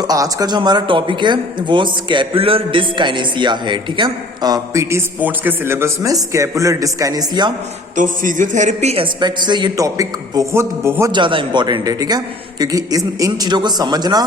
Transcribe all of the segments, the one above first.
तो आज का जो हमारा टॉपिक है वो स्कैपुलर डिस्काइनेसिया है। ठीक है, पीटी स्पोर्ट्स के सिलेबस में स्कैपुलर डिस्काइनेसिया। तो फिजियोथेरेपी एस्पेक्ट से ये टॉपिक बहुत बहुत ज्यादा इंपॉर्टेंट है। ठीक है, क्योंकि इन चीजों को समझना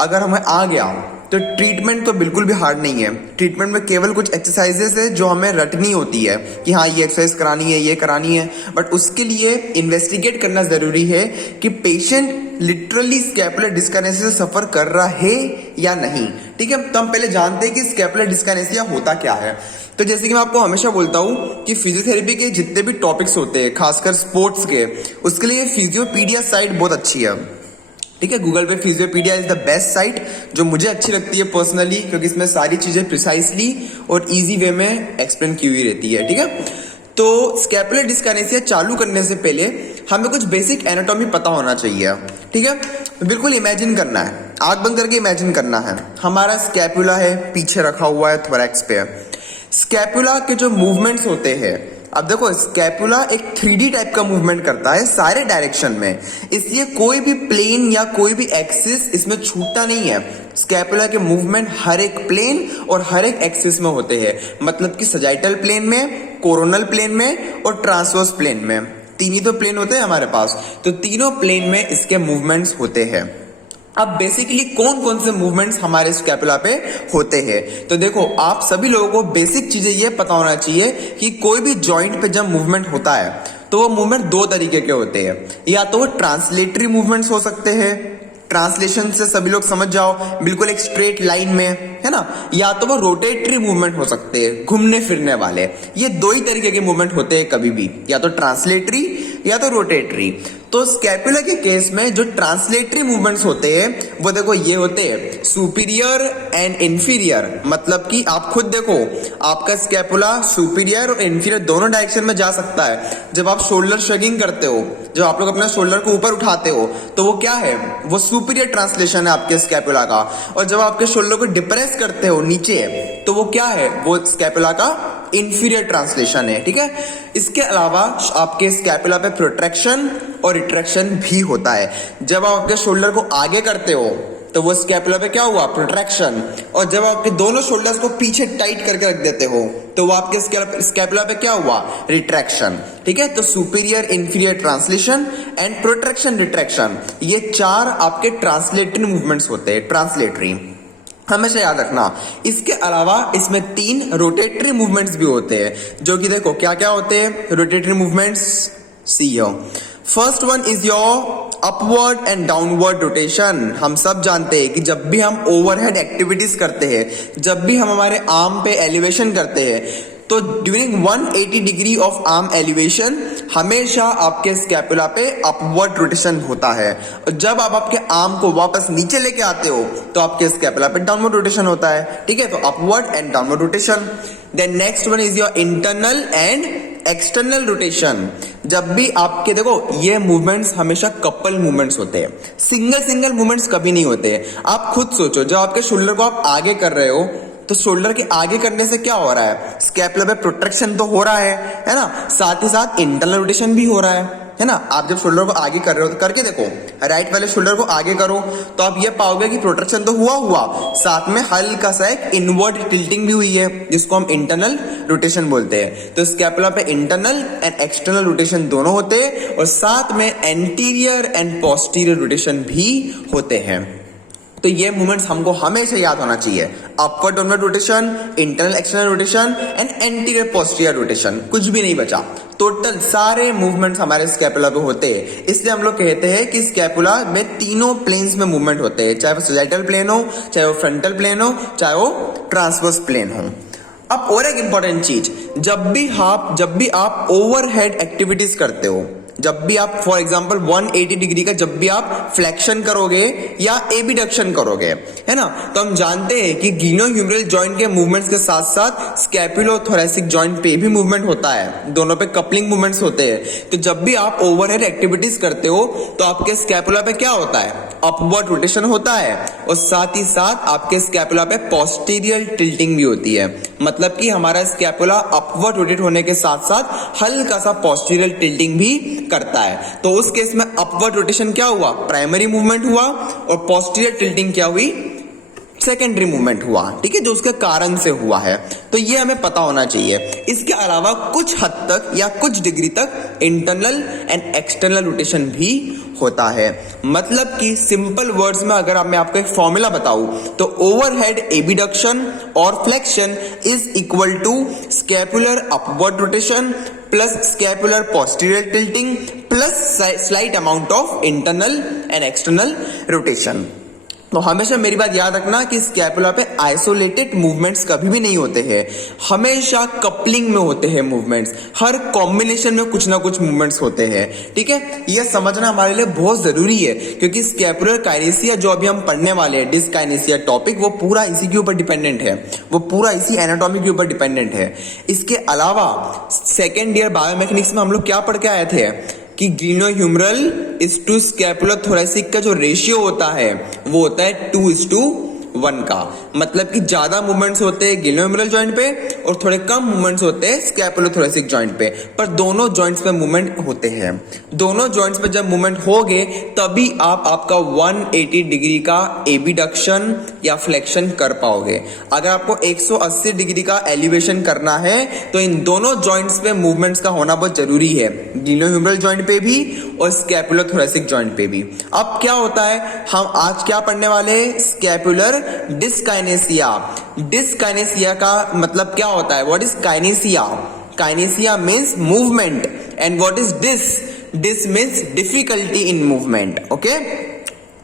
अगर हमें आ गया तो ट्रीटमेंट तो बिल्कुल भी हार्ड नहीं है। ट्रीटमेंट में केवल कुछ एक्सरसाइजेस है जो हमें रटनी होती है कि हाँ ये एक्सरसाइज करानी है, ये करानी है, बट उसके लिए इन्वेस्टिगेट करना जरूरी है कि पेशेंट लिटरली स्कैपुलर डिस्काइनेसिया से सफर कर रहा है या नहीं। ठीक है, तो हम पहले जानते हैं कि स्कैपुलर डिस्काइनेसिया होता क्या है। तो जैसे कि मैं आपको हमेशा बोलता हूं कि फिजियोथेरेपी के जितने भी टॉपिक्स होते हैं, खासकर स्पोर्ट्स के, उसके लिए फिजियोपीडिया साइट बहुत अच्छी है। ठीक है, गूगल पे फिजियोपीडिया इज द बेस्ट साइट जो मुझे अच्छी लगती है पर्सनली, क्योंकि इसमें सारी चीजें प्रिसाइसली और इजी वे में एक्सप्लेन की हुई रहती है। ठीक है, तो स्कैपुलर डिस्काइनेसिया चालू करने से पहले हमें कुछ बेसिक एनाटॉमी पता होना चाहिए। ठीक है, बिल्कुल इमेजिन करना है, आंख बंद करके इमेजिन करना है। हमारा स्कैपुला है, पीछे रखा हुआ है थोरैक्स पे। स्कैपुला के जो मूवमेंट्स होते हैं, अब देखो स्कैपुला एक 3D टाइप का मूवमेंट करता है सारे डायरेक्शन में, इसलिए कोई भी प्लेन या कोई भी एक्सिस इसमें छूटता नहीं है। स्कैपुला के मूवमेंट हर एक प्लेन और हर एक एक्सिस में होते हैं, मतलब कि सजाइटल प्लेन में, कोरोनल प्लेन में और ट्रांसवर्स प्लेन में। तीन ही तो प्लेन होते हैं हमारे पास, तो तीनों प्लेन में इसके मूवमेंट्स होते हैं। अब बेसिकली कौन कौन से मूवमेंट्स हमारे स्कैपुला पे होते हैं, तो देखो आप सभी लोगों को बेसिक चीजें ये पता होना चाहिए कि कोई भी जॉइंट पे जब मूवमेंट होता है तो वो मूवमेंट दो तरीके के होते हैं। या तो वो ट्रांसलेटरी मूवमेंट्स हो सकते हैं, ट्रांसलेशन से सभी लोग समझ जाओ, बिल्कुल एक स्ट्रेट लाइन में, है ना। या तो वो रोटेटरी मूवमेंट हो सकते हैं, घूमने फिरने वाले। ये दो ही तरीके के मूवमेंट होते हैं कभी भी, या तो ट्रांसलेटरी या तो रोटेटरी। तो स्कैपुला के केस में जो ट्रांसलेटरी मूवमेंट्स होते हैं वो देखो ये होते हैं सुपीरियर एंड इंफीरियर। मतलब कि आप खुद देखो, आपका स्कैपुला सुपीरियर और इंफीरियर दोनों डायरेक्शन में जा सकता है। जब आप शोल्डर श्रगिंग करते हो, जब आप लोग अपने शोल्डर को ऊपर उठाते हो, तो वो क्या है, वो सुपीरियर ट्रांसलेशन है आपके स्कैपुला का। और जब आपके शोल्डर को डिप्रेस करते हो नीचे, तो वो क्या है, वो स्कैपुला का इंफीरियर ट्रांसलेशन है। ठीक है, इसके अलावा आपके स्कैपुला पे प्रोट्रैक्शन और रिट्रैक्शन भी होता है। जब आप आपके शोल्डर को आगे करते हो तो वो स्कैपुला पे क्या हुआ, प्रोट्रैक्शन। और जब आप आपके दोनों शोल्डर्स को पीछे टाइट करके रख देते हो तो वो आपके स्कैपुला पे क्या हुआ, रिट्रैक्शन। ठीक है, तो superior inferior translation and protraction retraction, ये चार आपके ट्रांसलेटरी मूवमेंट्स होते हैं, ट्रांसलेटरी, हमेशा याद रखना। इसके अलावा इसमें तीन रोटेटरी मूवमेंट्स भी होते हैं, जो कि देखो क्या क्या होते हैं rotatory movements. See first one is your upward and downward rotation. हम सब जानते हैं कि जब भी हम ओवरहेड एक्टिविटीज करते हैं, जब भी हम हमारे आर्म पे एलिवेशन करते हैं, तो during 180 degree of arm elevation हमेशा आपके स्कैपुला पे अपवर्ड रोटेशन होता है। और जब आप आपके आर्म को वापस नीचे लेके आते हो तो आपके स्कैपुला पे डाउनवर्ड रोटेशन होता है। ठीक है, तो upward and downward rotation. Then next one is your internal and external rotation. जब भी आपके देखो ये मूवमेंट्स हमेशा कपल मूवमेंट्स होते हैं, सिंगल मूवमेंट्स कभी नहीं होते। आप खुद सोचो, जब आपके शोल्डर को आप आगे कर रहे हो तो शोल्डर के आगे करने से क्या हो रहा है, स्कैपुला पे प्रोट्रैक्शन तो हो रहा है ना, साथ ही साथ इंटरनल रोटेशन भी हो रहा है ना। आप जब शोल्डर को आगे कर रहे हो तो करके देखो, राइट वाले शोल्डर को आगे करो तो आप ये पाओगे कि प्रोट्रैक्शन तो हुआ, साथ में हल्का सा एक इनवर्ड टिल्टिंग भी हुई है, जिसको हम इंटरनल रोटेशन बोलते हैं। तो स्कैपुला पे इंटरनल एंड एक्सटर्नल रोटेशन दोनों होते हैं, और साथ में एंटीरियर एंड पोस्टीरियर रोटेशन भी होते हैं। तो ये मूवमेंट्स हमको हमेशा याद होना चाहिए, upward downward rotation, internal external rotation and anterior posterior rotation, कुछ भी नहीं बचा। टोटल सारे मूवमेंट्स हमारे स्कैपुला पे होते हैं। इसलिए हम लोग कहते हैं कि स्कैपुला में तीनों प्लेन्स में मूवमेंट होते हैं, चाहे वो सजाइटल प्लेन हो, चाहे वो फ्रंटल प्लेन हो, चाहे वो ट्रांसवर्स प्लेन हो। अब और एक इंपॉर्टेंट चीज, जब भी आप ओवरहेड एक्टिविटीज करते हो, जब भी आप फॉर एग्जांपल 180 डिग्री का जब भी आप फ्लेक्शन करोगे या एबिडक्शन करोगे, है ना, तो हम जानते हैं कि ग्लिनोह्यूमरल जॉइंट के मूवमेंट्स के साथ साथ स्कैपुलोथोरैसिक जॉइंट पे भी मूवमेंट होता है, दोनों पे कपलिंग मूवमेंट्स होते हैं। तो जब भी आप ओवरहेड एक्टिविटीज करते हो तो आपके स्कैपुला पे क्या होता है, अपवर्ड रोटेशन होता है, और साथ ही साथ आपके स्कैपुला पे पोस्टीरियर टिल्टिंग भी होती है, मतलब कि हमारा स्कैपुला अपवर्ड रोटेट होने के साथ साथ हल्का सा पोस्टीरियर टिल्टिंग भी करता है। तो उस केस में अपवर्ड रोटेशन क्या हुआ, प्राइमरी मूवमेंट हुआ, और पोस्टीरियर टिल्टिंग क्या हुई, सेकेंडरी मूवमेंट हुआ, ठीक है, जो उसके कारण से हुआ है। तो ये हमें पता होना चाहिए। इसके अलावा कुछ हद तक या कुछ डिग्री तक इंटरनल एंड एक्सटर्नल रोटेशन भी होता है। मतलब कि सिंपल वर्ड्स में अगर मैं आपको एक फॉर्मूला बताऊं तो ओवरहेड एबिडक्शन और flexion is equal to scapular upward rotation plus scapular posterior tilting plus slight amount of internal and external rotation. तो हमेशा मेरी बात याद रखना कि स्कैपुला पे आइसोलेटेड मूवमेंट्स कभी भी नहीं होते हैं, हमेशा कपलिंग में होते हैं मूवमेंट्स, हर कॉम्बिनेशन में कुछ ना कुछ मूवमेंट्स होते हैं, ठीक है। यह समझना हमारे लिए बहुत जरूरी है क्योंकि स्कैपुलर काइनेसिया जो अभी हम पढ़ने वाले हैं, डिस्क काइनेसिया टॉपिक, वो पूरा इसी के ऊपर डिपेंडेंट है, वो पूरा इसी एनाटॉमी के ऊपर डिपेंडेंट है। इसके अलावा सेकेंड ईयर बायोमैकेनिक्स में हम लोग क्या पढ़ के आए थे कि glenohumeral is to scapular thoracic का जो रेशियो होता है वो होता है 2:1 का, मतलब कि ज्यादा मूवमेंट्स होते हैं ग्लिनोह्यूमरल जॉइंट पे और थोड़े कम मूवमेंट्स होते हैं स्कैपुलर थोरैसिक जॉइंट पे, पर दोनों जॉइंट्स पे मूवमेंट होते हैं। दोनों जॉइंट्स पे जब मूवमेंट होगे तभी आप आपका 180 डिग्री का एबिडक्शन या फ्लेक्शन कर पाओगे। अगर आपको 180 डिग्री का एलिवेशन करना है तो इन दोनों जॉइंट्स पे मूवमेंट्स का होना बहुत जरूरी है, ग्लिनोह्यूमरल जॉइंट पे भी और स्कैपुलर थोरैसिक जॉइंट पे भी। अब क्या होता है, हम आज क्या पढ़ने वाले हैं, स्कैपुलर डिस्काइनेसिया। डिस्काइनेसिया का मतलब क्या होता है, what is kinesia? Kinesia means movement and what is dys means difficulty in movement, okay,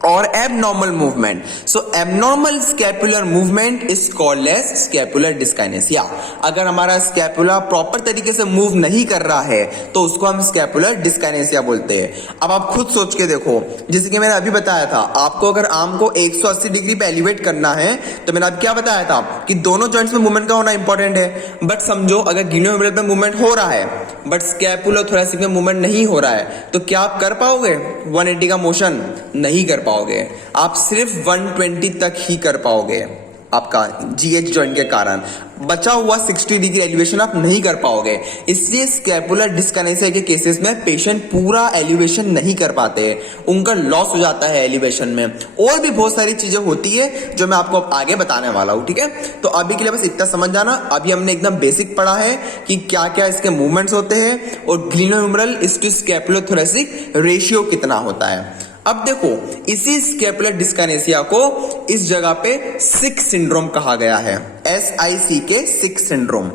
और abnormal movement. So abnormal scapular movement is called as scapular dyskinesia. अगर हमारा स्कैपुला प्रॉपर तरीके से मूव नहीं कर रहा है तो उसको हम स्कैपुलर डिस्काइनेसिया बोलते हैं। अब आप खुद सोच के देखो, जैसे कि मैंने अभी बताया था, आपको अगर आर्म को 180 डिग्री पे एलिवेट करना है तो मैंने अब क्या बताया था कि दोनों जॉइंट्स में मूवमेंट का होना इंपॉर्टेंट है। बट समझो अगर ग्लिनोह्यूमरल पे मूवमेंट हो रहा है बट स्कैपुलर थोरैसिक में मूवमेंट नहीं हो रहा है तो क्या आप कर पाओगे 180 का मोशन? नहीं कर पाओगे, आप सिर्फ 120 तक ही कर पाओगे आपका जीएच जॉइंट के कारण। बचा हुआ 60 डिग्री एलिवेशन आप नहीं कर पाओगे। इसलिए स्कैपुलर डिस्काइनेसिया के केसेस में पेशेंट पूरा एलिवेशन नहीं कर पाते, उनका लॉस हो जाता है एलिवेशन में। और भी बहुत सारी चीजें होती है जो मैं आपको आगे बताने वाला हूं, ठीक है। तो अभी के लिए बस इतना समझ जाना, अभी हमने एकदम बेसिक पढ़ा है कि क्या क्या इसके मूवमेंट्स होते हैं और glenohumeral to scapular thoracic ratio कितना होता है। अब देखो, इसी स्कैपुलर डिस्काइनेसिया को इस जगह पे सिक सिंड्रोम कहा गया है, SICK, सिक सिंड्रोम,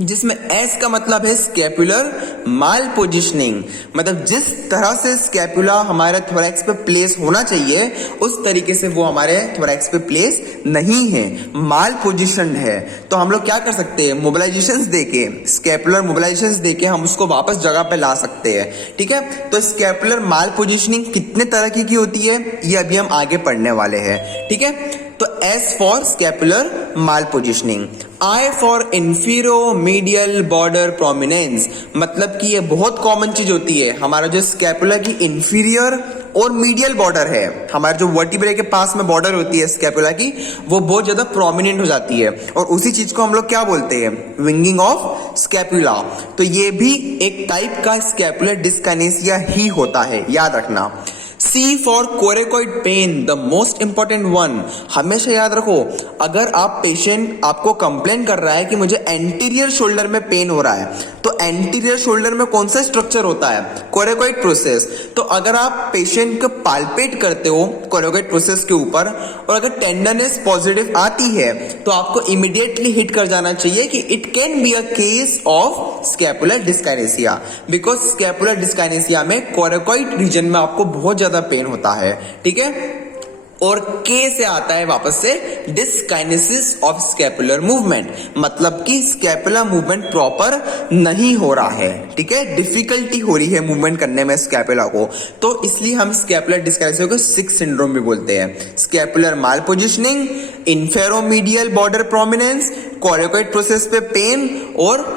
जिसमें S का मतलब है स्कैपुलर माल पोजिशनिंग, मतलब जिस तरह से स्कैपुला हमारे थोरैक्स पे प्लेस होना चाहिए उस तरीके से वो हमारे थोरैक्स पे प्लेस नहीं है, माल पोजिशन्ड है। तो हम लोग क्या कर सकते हैं, मोबिलाइजेशंस देके, स्कैपुलर मोबिलाइजेशंस देके हम उसको वापस जगह पे ला सकते हैं, ठीक है। तो स्कैपुलर माल पोजिशनिंग कितने तरह की होती है ये अभी हम आगे पढ़ने वाले हैं, ठीक है। तो S for scapular malpositioning, I for inferomedial border prominence, मतलब कि ये बहुत कॉमन चीज होती है। हमारा जो स्कैपुला की इंफीरियर और मीडियल बॉर्डर है, हमारे जो वर्टिब्रे के पास में बॉर्डर होती है स्कैपुला की, वो बहुत ज्यादा प्रोमिनेंट हो जाती है और उसी चीज को हम लोग क्या बोलते हैं, विंगिंग ऑफ स्कैपुला। तो ये भी एक टाइप का स्कैपुलर डिस्काइनेसिया ही होता है, याद रखना। C for coracoid pain, the most important one, हमेशा याद रखो। अगर आप पेशेंट आपको कंप्लेन कर रहा है कि मुझे एंटीरियर शोल्डर में पेन हो रहा है, तो एंटीरियर शोल्डर में कौन सा स्ट्रक्चर होता है, कोरेकोइड प्रोसेस। तो अगर आप पेशेंट को पाल्पेट करते हो कोरेकोइड प्रोसेस के ऊपर और अगर टेंडरनेस पॉजिटिव आती है तो आपको इमीडिएटली हिट कर जाना चाहिए कि it can be a case of scapular dyskinesia, because scapular dyskinesia में कोरेकोइड रीजन में आपको बहुत ज्यादा पेन होता है, ठीक है। और K से आता है वापस से डिस्काइनेसिस ऑफ स्कैपुलर मूवमेंट, मतलब कि स्कैपुलर मूवमेंट प्रॉपर नहीं हो रहा है, ठीक है, डिफिकल्टी हो रही है मूवमेंट करने में स्कैपुला को। तो इसलिए हम स्कैपुलर डिस्काइनेसिया को सिक सिंड्रोम भी बोलते हैं। Scapular malpositioning, inferomedial border prominence, coracoid process पे पेन और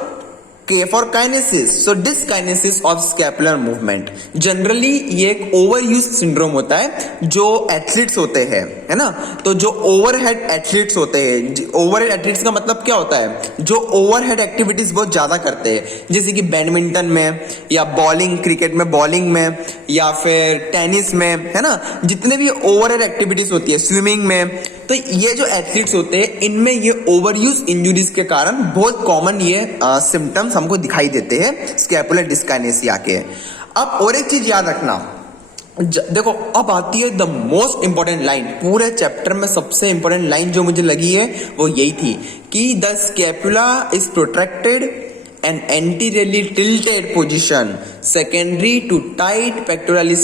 K for kinesis. So dyskinesis of scapular movement. Generally ये एक ओवर यूज सिंड्रोम होता है जो एथलीट्स होते हैं, है ना। तो जो ओवरहेड एथलीट्स होते हैं, ओवरहेड एथलीट्स का मतलब क्या होता है, जो ओवरहेड एक्टिविटीज बहुत ज्यादा करते हैं, जैसे कि बैडमिंटन में या बॉलिंग, क्रिकेट में बॉलिंग में या फिर टेनिस में, है ना। जितने भी ओवरहेड एक्टिविटीज होती है, स्विमिंग में, तो ये जो एथलीट्स होते हैं इनमें ये ओवर यूज इंजुरीज के कारण बहुत कॉमन ये सिम्टम्स हमको दिखाई देते हैं स्कैपुलर डिस्काइनेसिया के। अब और एक चीज याद रखना, देखो अब आती है द मोस्ट इंपॉर्टेंट लाइन, पूरे चैप्टर में सबसे इंपॉर्टेंट लाइन जो मुझे लगी है वो यही थी कि the scapula is protracted an anteriorly tilted position secondary to tight pectoralis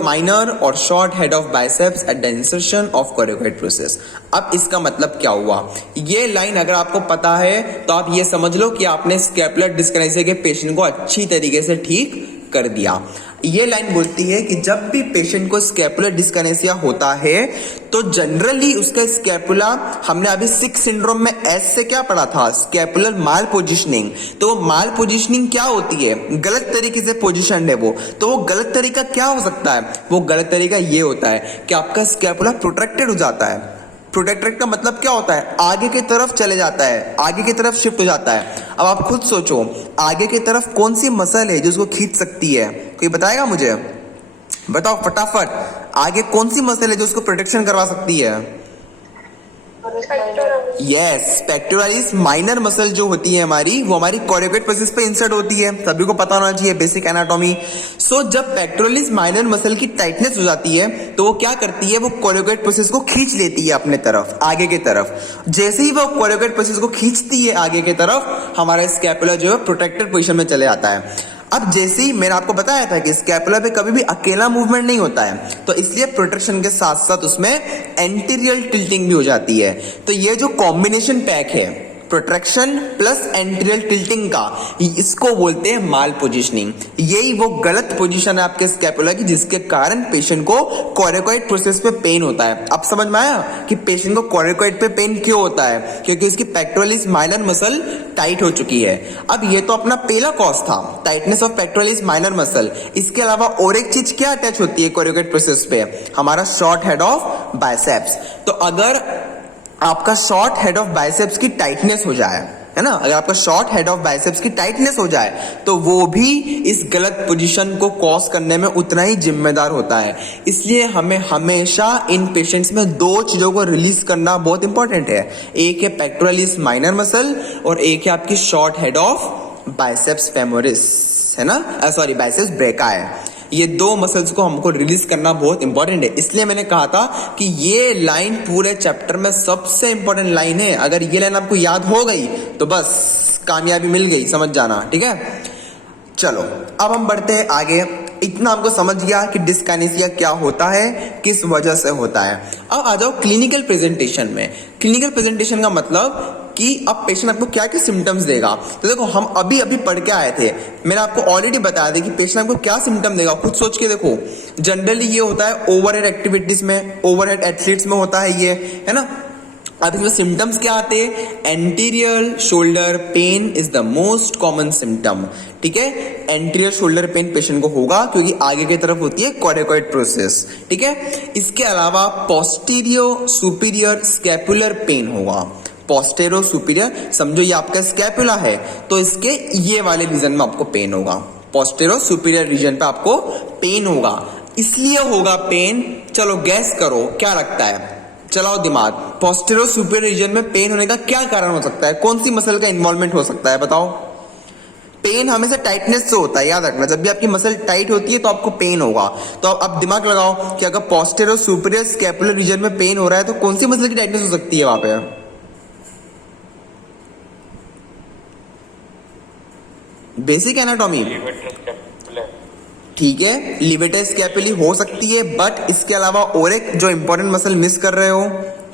minor or short head of biceps at the insertion of coracoid process। अब इसका मतलब क्या हुआ, ये लाइन अगर आपको पता है तो आप ये समझ लो कि आपने स्कैपुलर डिस्काइनेसिया के पेशेंट को अच्छी तरीके से ठीक कर दिया। ये लाइन बोलती है कि जब भी पेशेंट को स्कैपुलर डिस्काइनेसिया होता है तो जनरली उसका स्कैपुला, हमने अभी 6 सिंड्रोम में एस से क्या पढ़ा था, स्कैपुलर माल पोजिशनिंग। तो माल पोजिशनिंग क्या होती है, गलत तरीके से पोजिशन है वो। तो वो गलत तरीका क्या हो सकता है, वो गलत तरीका ये होता है कि आपका स्कैपुला प्रोट्रैक्टेड हो जाता है। प्रोट्रैक्टेड का मतलब क्या होता है, आगे की तरफ चले जाता है, आगे की तरफ शिफ्ट हो जाता है। अब आप खुद सोचो, आगे की तरफ कौन सी मसल है जो उसको खींच सकती है, कोई बताएगा मुझे, बताओ फटाफट। आगे कौन सी मसल है जो उसको प्रोटेक्शन करवा सकती है? यस, पेक्टोरालिस माइनर मसल जो होती है हमारी, वो हमारी कोरिकोइड प्रोसेस पे इंसर्ट होती है। सभी को पता होना चाहिए बेसिक एनाटॉमी। सो जब पेक्टोरालिस माइनर मसल की टाइटनेस हो जाती है तो वो क्या करती है, वो कोरिकोइड प्रोसेस को खींच लेती है अपने तरफ, आगे की तरफ। जैसे ही वो कोरिकोइड प्रोसेस को खींचती है आगे की तरफ, हमारा स्कैपुला जो है प्रोटेक्टेड पोजीशन में चले जाता है। अब जैसे ही मैंने आपको बताया था कि स्कैपुला पे कभी भी अकेला मूवमेंट नहीं होता है, तो इसलिए प्रोटेक्शन के साथ साथ उसमें एंटीरियर टिल्टिंग भी हो जाती है। तो ये जो कॉम्बिनेशन पैक है, प्रोट्रैक्शन प्लस एंटीरियर टिल्टिंग का, इसको बोलते हैं माल पोजिशनिंग। यही वो गलत पोजीशन है आपके स्कैपुला की जिसके कारण पेशेंट को कोरिकोइड प्रोसेस पे पेन होता है। अब समझ में आया कि पेशेंट को कोरिकोइड पे पेन क्यों होता है, क्योंकि उसकी पेक्टोरालिस माइनर मसल टाइट हो चुकी है। अब ये तो अपना पहला कॉज था, tightness of pectoralis minor muscle. इसके अलावा और एक चीज क्या अटैच होती है कोरिकोइड प्रोसेस पे, हमारा शॉर्ट हेड ऑफ बाइसेप्स। तो अगर आपका शॉर्ट हेड ऑफ बाइसेप्स की टाइटनेस हो जाए, है ना, अगर आपका शॉर्ट हेड ऑफ बाइसेप्स की टाइटनेस हो जाए तो वो भी इस गलत पोजीशन को कॉज करने में उतना ही जिम्मेदार होता है। इसलिए हमें हमेशा इन पेशेंट्स में 2 चीजों को रिलीज करना बहुत इंपॉर्टेंट है। एक है पेक्टोरालिस माइनर मसल और एक है आपकी short head of biceps femoris, है ना, सॉरी बाइसेप्स ब्रेकाई। ये 2 मसल्स को हमको रिलीज करना बहुत इंपॉर्टेंट है। इसलिए मैंने कहा था कि ये लाइन पूरे चैप्टर में सबसे इंपॉर्टेंट लाइन है। अगर ये लाइन आपको याद हो गई तो बस कामयाबी मिल गई, समझ जाना, ठीक है। चलो अब हम बढ़ते हैं आगे। इतना हमको समझ गया कि डिस्काइनेसिया क्या होता है, किस वजह से होता है। अब आ जाओ क्लिनिकल प्रेजेंटेशन में। क्लिनिकल प्रेजेंटेशन का मतलब कि अब पेशेंट आपको क्या क्या सिम्टम्स देगा। तो देखो हम अभी अभी पढ़ के आए थे, मैंने आपको ऑलरेडी बताया था कि पेशेंट आपको क्या सिम्टम देगा, खुद सोच के देखो। जनरली ये होता है ओवरहेड एक्टिविटीज में, ओवरहेड एथलीट्स में होता है ये, है ना। अब इसमें सिम्टम्स क्या आते हैं, anterior shoulder pen is the most common symptom, ठीक है। एंटीरियर शोल्डर पेन पेशेंट को होगा क्योंकि आगे की तरफ होती है कोरिकोइड प्रोसेस, ठीक है। इसके अलावा पोस्टीरियर सुपीरियर स्कैपुलर पेन होगा। पोस्टेरो सुपीरियर, समझो ये आपका स्कैपुला है तो इसके ये वाले रीजन में आपको पेन होगा, पोस्टेरो सुपीरियर रीजन पे आपको पेन होगा। इसलिए होगा पेन, चलो गैस करो क्या लगता है, चलाओ दिमाग। पोस्टेरो सुपीरियर रीजन में पेन होने का क्या कारण हो सकता है, कौन सी मसल का इन्वॉल्वमेंट हो सकता है, बताओ। पेन हमेशा टाइटनेस से होता है, याद रखना, जब भी आपकी मसल टाइट होती है तो आपको पेन होगा। तो अब दिमाग लगाओ कि अगर पोस्टेरो सुपीरियर स्कैपुलर रीजन में पेन हो रहा है तो कौन सी मसल की टाइटनेस हो सकती है वहां पे, बेसिक एनाटॉमी, ठीक है, लिवेटर स्कैपुली हो सकती है। बट इसके अलावा और एक जो इंपॉर्टेंट मसल मिस कर रहे हो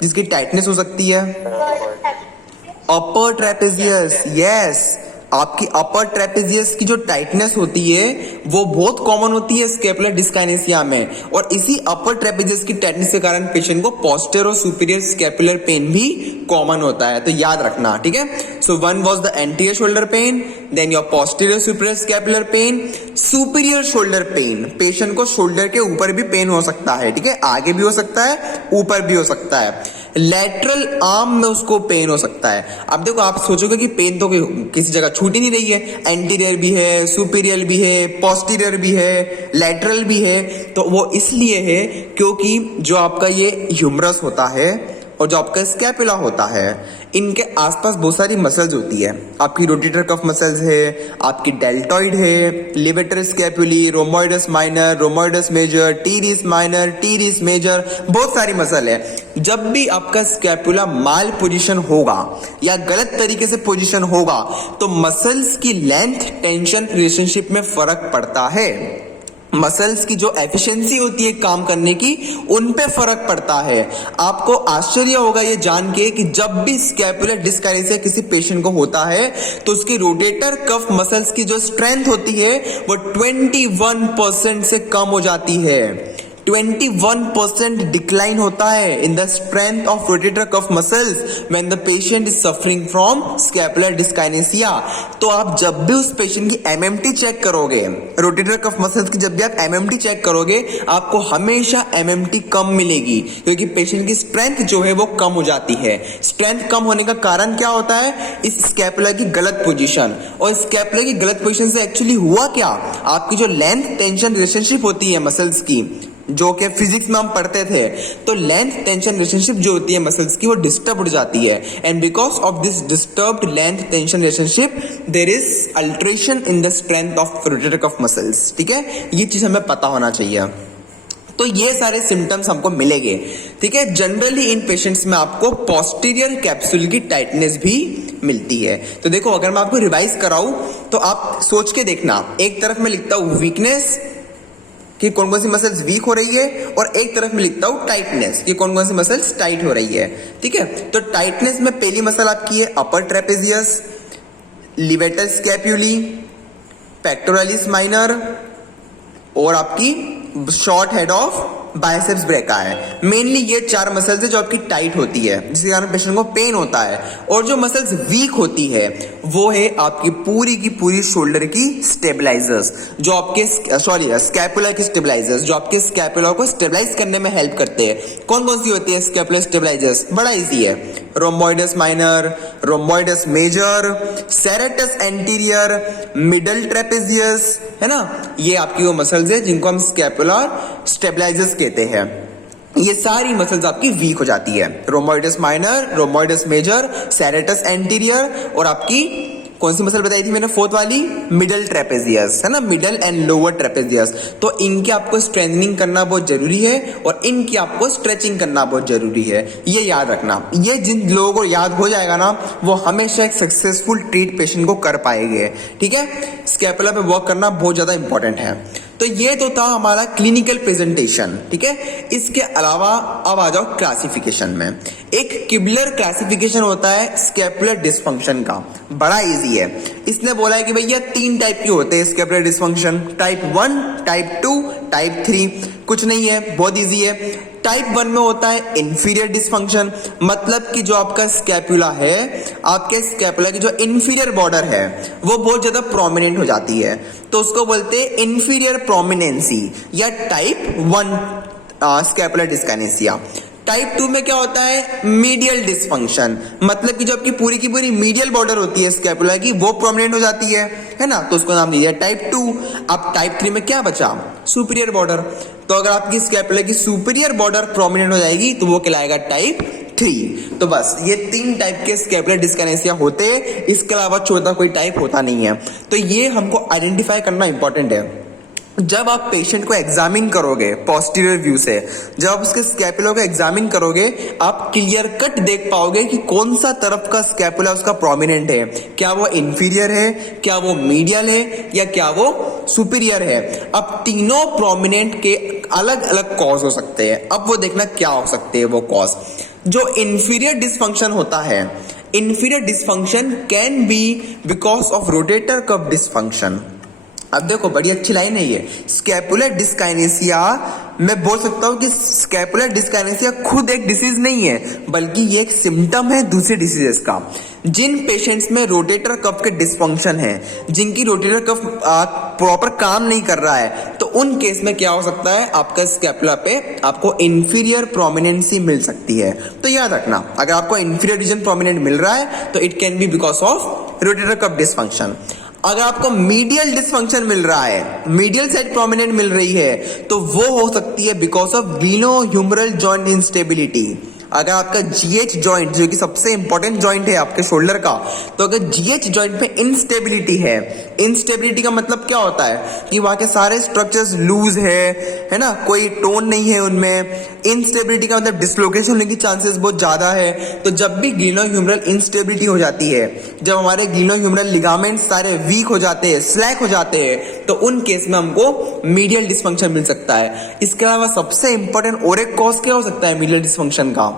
जिसकी टाइटनेस हो सकती है, अपर ट्रेपेजियस। यस, आपकी अपर ट्रेपेजियस की जो टाइटनेस होती है वो बहुत कॉमन होती है स्कैपुलर डिस्काइनेसिया में, और इसी अपर ट्रेपेजियस की टाइटनेस के कारण पेशेंट को पोस्टीरियर और सुपीरियर स्कैपुलर पेन भी कॉमन होता है, तो याद रखना, ठीक है। So one was the anterior shoulder pain, then your posterior superior scapular pain. Superior shoulder pain, patient को शोल्डर के ऊपर भी पेन हो सकता है, ठीक है, आगे भी हो सकता है, ऊपर भी हो सकता है। लेटरल आर्म में उसको पेन हो सकता है। अब देखो, आप सोचोगे कि पेन तो किसी जगह छूट ही नहीं रही है, एंटीरियर भी है, सुपीरियर भी है, पोस्टीरियर भी है, लेटरल भी है, तो वो इसलिए है क्योंकि जो आपका ये ह्यूमरस होता है और जो आपका स्कैपुला होता है, इनके आसपास बहुत सारी मसल्स होती है। आपकी रोटेटर कफ मसल्स है, आपकी डेल्टॉइड है, levator scapulae, rhomboids minor, rhomboids major, teres minor, teres major, बहुत सारी मसल है। जब भी आपका स्कैपुला माल पोजीशन होगा या गलत तरीके से पोजीशन होगा तो मसल्स की लेंथ टेंशन रिलेशनशिप में फर्क पड़ता है। मसल्स की जो एफिशिएंसी होती है काम करने की, उन पे फर्क पड़ता है। आपको आश्चर्य होगा ये जान के कि जब भी स्कैपुलर डिस्काइनेसिया किसी पेशेंट को होता है तो उसकी रोटेटर कफ मसल्स की जो स्ट्रेंथ होती है वो 21% से कम हो जाती है। 21% डिक्लाइन होता है इन the strength of rotator cuff muscles when the patient is suffering from scapular dyskinesia. तो आप जब भी उस पेशेंट की एमएमटी चेक करोगे, रोटेटर कफ मसल्स की जब भी आप एमएमटी चेक करोगे, आपको हमेशा एमएमटी कम मिलेगी क्योंकि पेशेंट की स्ट्रेंथ जो है वो कम हो जाती है। स्ट्रेंथ कम होने का कारण क्या होता है? इस स्कैपुला की गलत पोजीशन। और स्कैपुला की गलत पोजीशन से एक्चुअली हुआ क्या, आपकी जो लेंथ टेंशन रिलेशनशिप होती है मसल्स की, जो कि फिजिक्स में हम पढ़ते थे, तो लेंथ टेंशन रिलेशनशिप जो होती है मसल्स की वो डिस्टर्ब हो जाती है। And because of this disturbed length tension relationship there is alteration in the strength of rotator cuff muscles, ठीक है, ये चीज हमें पता होना चाहिए। तो ये सारे सिम्टम्स हमको मिलेंगे, ठीक है। जनरली इन पेशेंट्स में आपको पोस्टीरियर कैप्सूल की टाइटनेस भी मिलती है। तो देखो, अगर मैं आपको रिवाइज कराऊं तो आप सोच के देखना, एक तरफ मैं लिखता हूं वीकनेस कि कौन कौन सी मसल्स वीक हो रही है, और एक तरफ में लिखता हूं टाइटनेस कि कौन कौन सी मसल्स टाइट हो रही है, ठीक है। तो टाइटनेस में पहली मसल आपकी है upper trapezius, levator scapulae, pectoralis minor और आपकी short head of biceps brachii है। मेनली ये चार मसल्स है जो आपकी टाइट होती है, जिसके कारण पेशेंट को पेन होता है। और जो मसल्स वीक होती है वो है आपकी पूरी की पूरी शोल्डर की स्टेबलाइजर्स, जो आपके स्कैपुला की स्टेबलाइजर्स, जो आपके स्कैपुला को स्टेबलाइज करने में हेल्प करते हैं। कौन कौन सी होती है स्कैपुलर स्टेबलाइजर्स? बड़ा इजी है, rhomboids minor, rhomboids major, serratus anterior, middle trapezius, है ना, ये आपकी वो मसल्स है जिनको हम स्कैपुलर स्टेबलाइजर्स कहते हैं। ये सारी मसल्स आपकी वीक हो जाती है, rhomboids minor, rhomboids major, serratus anterior, और आपकी कौन सी मसल बताई थी मैंने फोर्थ वाली? मिडल ट्रेपेजियस, है ना, मिडल एंड लोअर ट्रेपेजियस। तो इनके आपको स्ट्रेंथनिंग करना बहुत जरूरी है और इनकी आपको स्ट्रेचिंग करना बहुत जरूरी है, ये याद रखना। ये जिन लोगों को याद हो जाएगा ना, वो हमेशा एक सक्सेसफुल ट्रीट पेशेंट को कर पाएंगे, ठीक है। स्कैपुला पे वर्क करना बहुत ज्यादा इंपॉर्टेंट है। तो ये तो था हमारा क्लिनिकल प्रेजेंटेशन, ठीक है। इसके अलावा अब आ जाओ क्लासिफिकेशन में। एक किबलर क्लासिफिकेशन होता है स्कैपुलर डिस्फंक्शन का, बड़ा इजी है। इसने बोला है कि भैया 3 टाइप के होते हैं scapular dysfunction, type 1, type 2, type 3। कुछ नहीं है, बहुत इजी है। टाइप 1 में होता है इंफीरियर डिस्फंक्शन, मतलब कि जो आपका स्कैपुला है, आपके स्कैपुला की जो इंफीरियर बॉर्डर है वो बहुत ज्यादा प्रोमिनेंट हो जाती है, तो उसको बोलते हैं इंफीरियर प्रोमिनेंसी या टाइप 1 स्कैपुलर डिस्काइनेसिया। टाइप 2 में क्या होता है? मीडियल डिस्फंक्शन, मतलब कि जो आपकी पूरी की पूरी मीडियल बॉर्डर होती है स्कैपुला की वो प्रोमिनेंट हो जाती है ना, तो उसको नाम दिया टाइप 2। अब टाइप 3 में क्या बचा? Superior border. तो अगर आपकी स्कैपुला की सुपीरियर बॉर्डर प्रोमिनेंट हो जाएगी तो वो कहलाएगा टाइप 3। तो बस ये 3 टाइप के स्कैपुलर डिस्काइनेसिया होते हैं, इसके अलावा चौथा कोई टाइप होता नहीं है। तो ये हमको आइडेंटिफाई करना इंपॉर्टेंट है। जब आप पेशेंट को एग्जामिन करोगे पोस्टीरियर व्यू से, जब आप उसके स्कैपुला को एग्जामिन करोगे, आप क्लियर कट देख पाओगे कि कौन सा तरफ का स्कैपुला उसका प्रोमिनेंट है। क्या वो इंफीरियर है, क्या वो मीडियल है, या क्या वो सुपीरियर है। अब तीनों प्रोमिनेंट के अलग अलग कॉज हो सकते हैं। अब वो देखना क्या हो सकते हैं वो कॉज। जो इंफीरियर डिस्फंक्शन होता है, inferior dysfunction can be because of rotator cuff dysfunction. अब देखो बड़ी अच्छी लाइन है ये, स्कैपुलर डिस्काइनेसिया। मैं बोल सकता हूं कि स्कैपुलर डिस्काइनेसिया खुद एक डिसीज नहीं है, बल्कि ये एक सिम्टम है दूसरे डिसीजेस का। जिन पेशेंट्स में रोटेटर कफ के डिस्फंक्शन है, जिनकी रोटेटर कफ प्रॉपर काम नहीं कर रहा है, तो उन केस में क्या हो सकता है, आपका स्कैपुला पे आपको इंफीरियर प्रोमिनेंसी मिल सकती है। तो याद रखना, अगर आपको इंफीरियर रीजन प्रोमिनेंट मिल रहा है तो it can be because of rotator cough dysfunction. अगर आपको मीडियल डिस्फंक्शन मिल रहा है, मीडियल साइड प्रोमिनेंट मिल रही है, तो वो हो सकती है because of glenohumeral joint instability. अगर आपका जीएच जॉइंट, जो कि सबसे इंपॉर्टेंट जॉइंट है आपके शोल्डर का, तो अगर जीएच जॉइंट में इंस्टेबिलिटी है, इंस्टेबिलिटी का मतलब क्या होता है कि वहां के सारे स्ट्रक्चर्स लूज है ना, कोई टोन नहीं है उनमें। इंस्टेबिलिटी का मतलब डिसलोकेशन होने की चांसेस बहुत ज्यादा है। तो जब भी ग्लिनोह्यूमरल इंस्टेबिलिटी हो जाती है, जब हमारे ग्लिनोह्यूमरल लिगामेंट्स सारे वीक हो जाते हैं, स्लैक हो जाते हैं, तो उन केस में हमको मीडियल डिस्फंक्शन मिल सकता है। इसके अलावा सबसे इंपॉर्टेंट और एक कॉज क्या हो सकता है मीडियल डिस्फंक्शन का,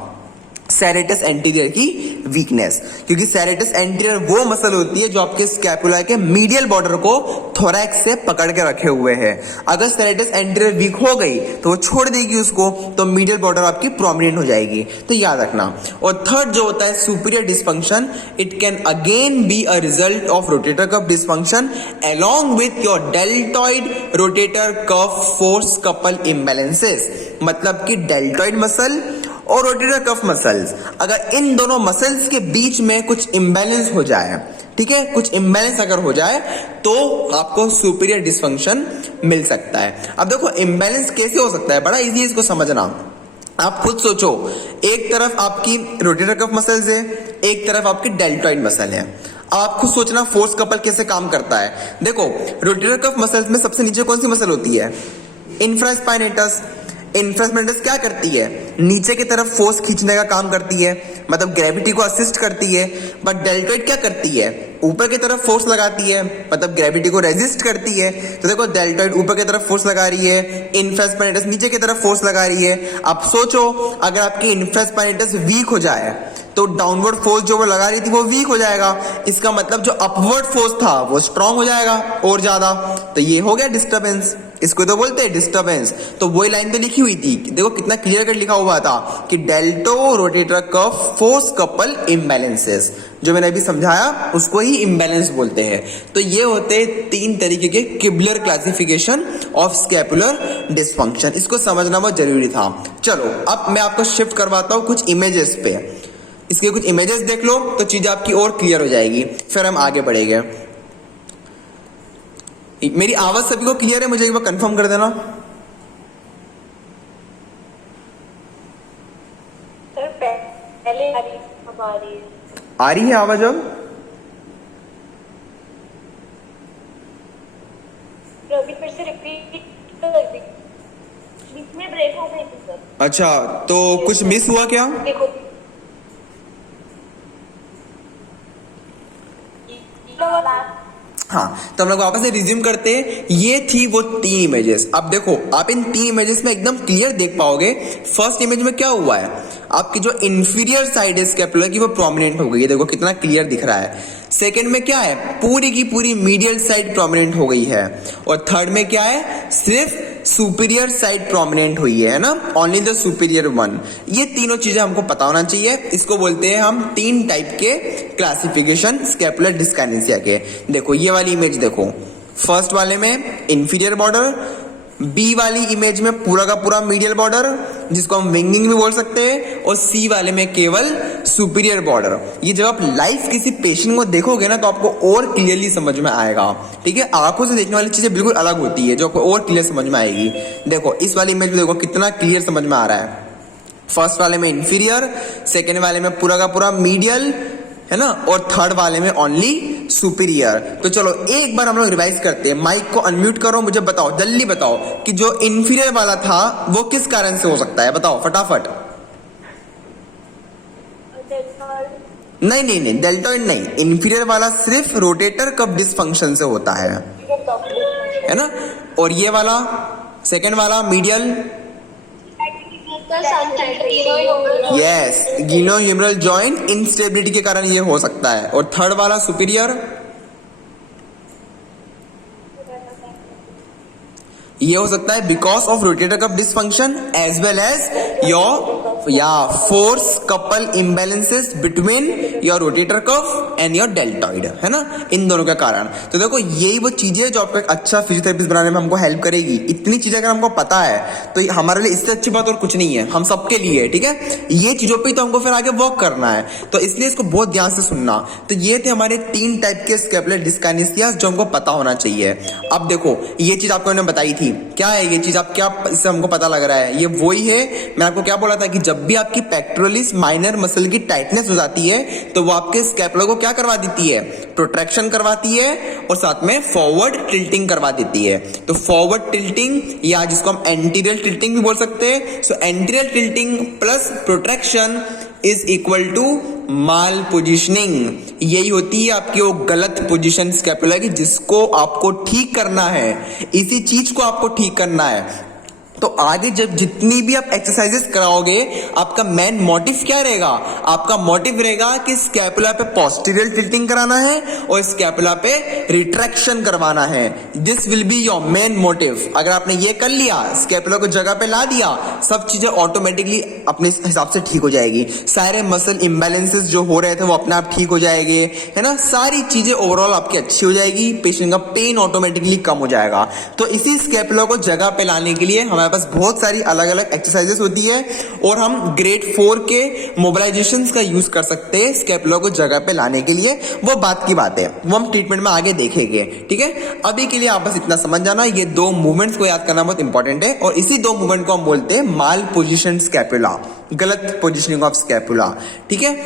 सेरेटस एंटीरियर की वीकनेस। क्योंकि सेरेटस एंटीरियर वो मसल होती है जो आपके स्कैपुला के मीडियल बॉर्डर को थोरैक्स से पकड़ के रखे हुए है। अगर सेरेटस एंटीरियर वीक हो गई तो वो छोड़ देगी उसको, तो मीडियल बॉर्डर आपकी प्रोमिनेंट हो जाएगी। तो याद रखना। और थर्ड जो होता है superior dysfunction, it can again be a result of rotator cough dysfunction along with your deltoid rotator cuff force couple imbalances. मतलब कि डेल्टॉइड मसल और रोटेटर कफ मसल्स, अगर इन दोनों मसल्स के बीच में कुछ इम्बैलेंस हो जाए, ठीक है, कुछ इम्बैलेंस अगर हो जाए, तो आपको सुपीरियर डिस्फंक्शन मिल सकता है। अब देखो इम्बैलेंस कैसे हो सकता है, बड़ा इजी है इसको समझना। आप खुद सोचो, एक तरफ आपकी रोटेटर कफ मसल्स है, एक तरफ आपकी डेल्टॉइड मसल है। आप खुद सोचना फोर्स कपल कैसे काम करता है। देखो रोटेटर कफ मसल्स में सबसे नीचे कौन सी मसल होती है, इंफ्रास्पाइनेटस। इंफ्रास्पाइनेटस क्या करती है, नीचे की तरफ फोर्स खींचने का काम करती है, मतलब ग्रेविटी को असिस्ट करती है। बट डेल्टॉइड क्या करती है, ऊपर की तरफ फोर्स लगाती है, मतलब ग्रेविटी को रेजिस्ट करती है। तो देखो डेल्टॉइड ऊपर की तरफ फोर्स लगा रही है, इंफ्रास्पाइनेटस नीचे की तरफ फोर्स लगा रही है। अब सोचो अगर आपकी इंफ्रास्पाइनेटस वीक हो जाए तो डाउनवर्ड फोर्स जो वो लगा रही थी वो वीक हो जाएगा। इसका मतलब जो अपवर्ड फोर्स था वो स्ट्रांग हो जाएगा और ज्यादा। तो ये हो गया डिस्टर्बेंस, इसको तो बोलते हैं डिस्टर्बेंस। तो वही लाइन तो लिखी हुई थी, देखो कितना क्लियर कट लिखा हुआ था कि deltoid rotator cuff force couple imbalances, जो मैंने अभी समझाया उसको ही इम्बैलेंस बोलते हैं। तो ये होते हैं तीन तरीके के Keibler classification of scapular dysfunction. इसको समझना बहुत जरूरी था। चलो अब मैं आपको शिफ्ट करवाता हूं कुछ इमेजेस पे, इसके कुछ इमेजेस देख लो तो चीजें आपकी और क्लियर हो जाएगी, फिर हम आगे बढ़ेंगे। मेरी आवाज सभी को क्लियर है, मुझे एक बार कंफर्म कर देना। सर पहले आ रही है आवाज अब? अभी फिर से रिपीट कर दी, बीच में ब्रेक हो गई थी सर। अच्छा, तो कुछ मिस हुआ क्या? देखो हाँ, तो हम लोग वापस से रिज्यूम करते हैं। ये थी वो तीन इमेजेस। अब देखो आप इन तीन इमेजेस में एकदम क्लियर देख पाओगे। फर्स्ट इमेज में क्या हुआ है, आपकी जो इंफीरियर साइड है स्कैपुला की वो प्रोमिनेंट हो गई है, देखो कितना क्लियर दिख रहा है। सेकंड में क्या है, पूरी की पूरी मीडियल साइड प्रोमिनेंट हो गई है। और थर्ड में क्या है, सिर्फ सुपीरियर साइड प्रोमिनेंट हुई है ना, ओनली द सुपीरियर वन। ये तीनों चीजें हमको पता होना चाहिए। इसको बोलते हैं हम तीन टाइप के क्लासिफिकेशन स्कैपुलर डिस्काइनेसिया के। देखो ये वाली इमेज देखो, फर्स्ट वाले में इंफीरियर बॉर्डर, बी वाली इमेज में पूरा का पूरा मीडियल बॉर्डर जिसको हम विंगिंग भी बोल सकते हैं, और सी वाले में केवल सुपीरियर बॉर्डर। ये जब आप लाइव किसी पेशेंट को देखोगे ना तो आपको और क्लियरली समझ में आएगा, ठीक है। आंखों से देखने वाली चीजें बिल्कुल अलग होती है जो आपको और क्लियर समझ में आएगी। देखो इस वाली इमेज में देखो कितना क्लियर समझ में आ रहा है। फर्स्ट वाले में इंफीरियर, सेकेंड वाले में पूरा का पूरा मीडियल, है ना, और थर्ड वाले में ओनली सुपीरियर। तो चलो एक बार हम लोग रिवाइज करते हैं। माइक को अनम्यूट करो, मुझे बताओ, जल्दी बताओ कि जो इंफीरियर वाला था वो किस कारण से हो सकता है, बताओ फटाफट। नहीं नहीं नहीं, डेल्टॉइड नहीं, इंफीरियर वाला सिर्फ रोटेटर कफ डिस्फंक्शन से होता है ना। और ये वाला सेकंड वाला medial, yes, glenohumeral joint instability के कारण ये हो सकता है। और थर्ड वाला सुपीरियर, ये हो सकता है because of rotator cuff dysfunction as well as your force couple imbalances between your rotator cuff and your deltoid, है ना, इन दोनों के कारण। तो देखो यही वो चीजें जो आपको एक अच्छा फिजियोथेरेपिस्ट बनाने में हमको हेल्प करेगी। इतनी चीजें अगर हमको पता है तो हमारे लिए इससे अच्छी बात और कुछ नहीं है, हम सबके लिए, ठीक है। ये चीजों पे तो हमको फिर आगे वर्क करना है, तो इसलिए इसको बहुत ध्यान से सुनना। तो ये थे हमारे 3 टाइप के स्कैपुलर डिस्काइनेसिया जो हमको पता होना चाहिए। अब देखो ये चीज आपको मैंने बताई थी, क्या है ये चीज, आप क्या इससे हमको पता लग रहा है, ये वही है। मैं आपको क्या बोला था कि जब भी आपकी पेक्टोरलिस माइनर मसल की टाइटनेस हो जाती है तो वो आपके स्कैपुला को क्या करवा देती है, प्रोट्रैक्शन करवाती है और साथ में फॉरवर्ड टिल्टिंग करवा देती है। तो फॉरवर्ड टिल्टिंग या जिसको हम एंटीरियर टिल्टिंग भी बोल सकते हैं। So anterior tilting plus protraction is equal to malpositioning. यही होती है आपकी वो गलत पोजीशन स्कैपुला की जिसको आपको ठीक करना है, इसी चीज को आपको ठीक करना है। तो आगे जब जितनी भी आप एक्सरसाइजेस कराओगे आपका मेन मोटिव क्या रहेगा, आपका मोटिव रहेगा कि स्कैपुला पे पोस्टीरियर टिल्टिंग कराना है और स्कैपुला पे रिट्रैक्शन करवाना है। This will be your main motive. अगर आपने ये कर लिया, स्कैपुला को जगह पे ला दिया, सब चीजें ऑटोमेटिकली अपने हिसाब से ठीक हो जाएगी। सारे मसल इम्बैलेंसेस जो हो रहे थे वो अपने आप ठीक हो जाएंगे, है ना, सारी चीजें ओवरऑल आपकी अच्छी हो जाएगी, पेशेंट का पेन ऑटोमेटिकली कम हो जाएगा। तो इसी स्कैपुला को जगह पे लाने के लिए हमारे पास बहुत सारी अलग अलग एक्सरसाइजेस होती है और हम ग्रेड 4 के मोबिलाइजेशंस का यूज कर सकते हैं स्कैपुला को जगह पे लाने के लिए। वो बात की बात है, वो हम ट्रीटमेंट में आगे देखेंगे, ठीक है। अभी के लिए आप बस इतना समझ जाना, ये 2 मूवमेंट्स को याद करना बहुत इंपॉर्टेंट है और इसी 2 मूवमेंट को हम बोलते हैं माल पोजिशन स्कैपुला, गलत पोजिशनिंग ऑफ स्कैपुला, ठीक है।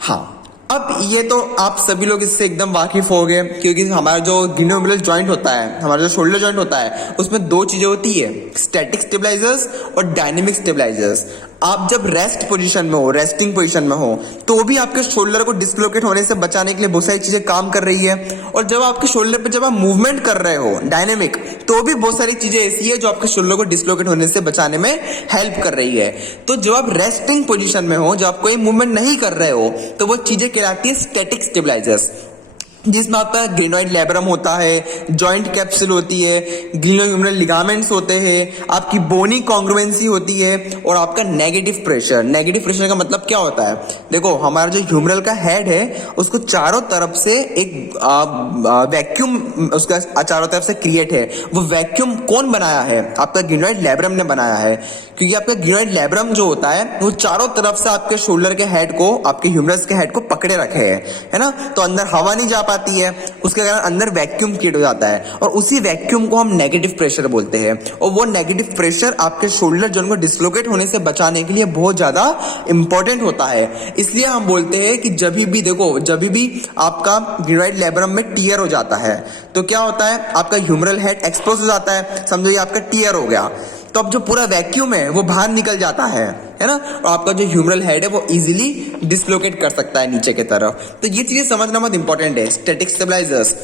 हाँ, अब ये तो आप सभी लोग इससे एकदम वाकिफ हो गए क्योंकि हमारा जो ग्लिनोह्यूमरल जॉइंट होता है, हमारा जो शोल्डर जॉइंट होता है, उसमें 2 चीजें होती है, स्टैटिक स्टेबलाइजर्स और डायनेमिक स्टेबलाइजर्स। आप जब रेस्ट पोजीशन में हो, रेस्टिंग पोजीशन में हो, तो भी आपके शोल्डर को डिस्लोकेट होने से बचाने के लिए बहुत सारी चीजें काम कर रही है। और जब आपके शोल्डर पे जब आप मूवमेंट कर रहे हो डायनेमिक, तो भी बहुत सारी चीजें ऐसी है जो आपके शोल्डर को डिस्लोकेट होने से बचाने में हेल्प कर रही है। तो जब आप रेस्टिंग पोजीशन में हो, जब आप कोई मूवमेंट नहीं कर रहे हो, तो वो चीजें कहलाती है स्टैटिक स्टेबलाइजर्स, जिसमें आपका ग्लिनोइड लैब्रम होता है, जॉइंट कैप्सूल होती है, ग्लिनोह्यूमरल लिगामेंट्स होते हैं, आपकी बोनी कॉन्ग्रुएंसी होती है और आपका नेगेटिव प्रेशर। नेगेटिव प्रेशर का मतलब क्या होता है, देखो हमारा जो ह्यूमरल का हेड है उसको चारों तरफ से एक वैक्यूम उसका चारों तरफ से क्रिएट है। वो वैक्यूम कौन बनाया है, आपका ग्लिनोइड लैब्रम ने बनाया है, क्योंकि आपका ग्लिनोइड लैब्रम जो होता है वो चारों तरफ से आपके शोल्डर के हेड को, आपके ह्यूमरस के हेड को पकड़े रखे है ना। तो अंदर हवा नहीं जा पाती है, उसके कारण अंदर वैक्यूम क्रिएट हो जाता है और उसी वैक्यूम को हम नेगेटिव प्रेशर बोलते हैं। और वो नेगेटिव प्रेशर आपके शोल्डर जोन को डिस्लोकेट होने से बचाने के लिए बहुत ज्यादा इंपॉर्टेंट होता है। इसलिए हम बोलते हैं कि जब भी देखो, जब भी आपका ग्लिनोइड लैब्रम में टियर हो जाता है तो क्या होता है, आपका ह्यूमरल हेड एक्सपोज हो जाता है, समझो ये आपका टियर हो गया, तो अब जो पूरा वैक्यूम है वो बाहर निकल जाता है ना, और आपका जो ह्यूमरल हेड है वो इजीली डिस्लोकेट कर सकता है नीचे की तरफ। तो ये चीजें समझना बहुत इंपॉर्टेंट है, स्टैटिक स्टेबलाइजर्स।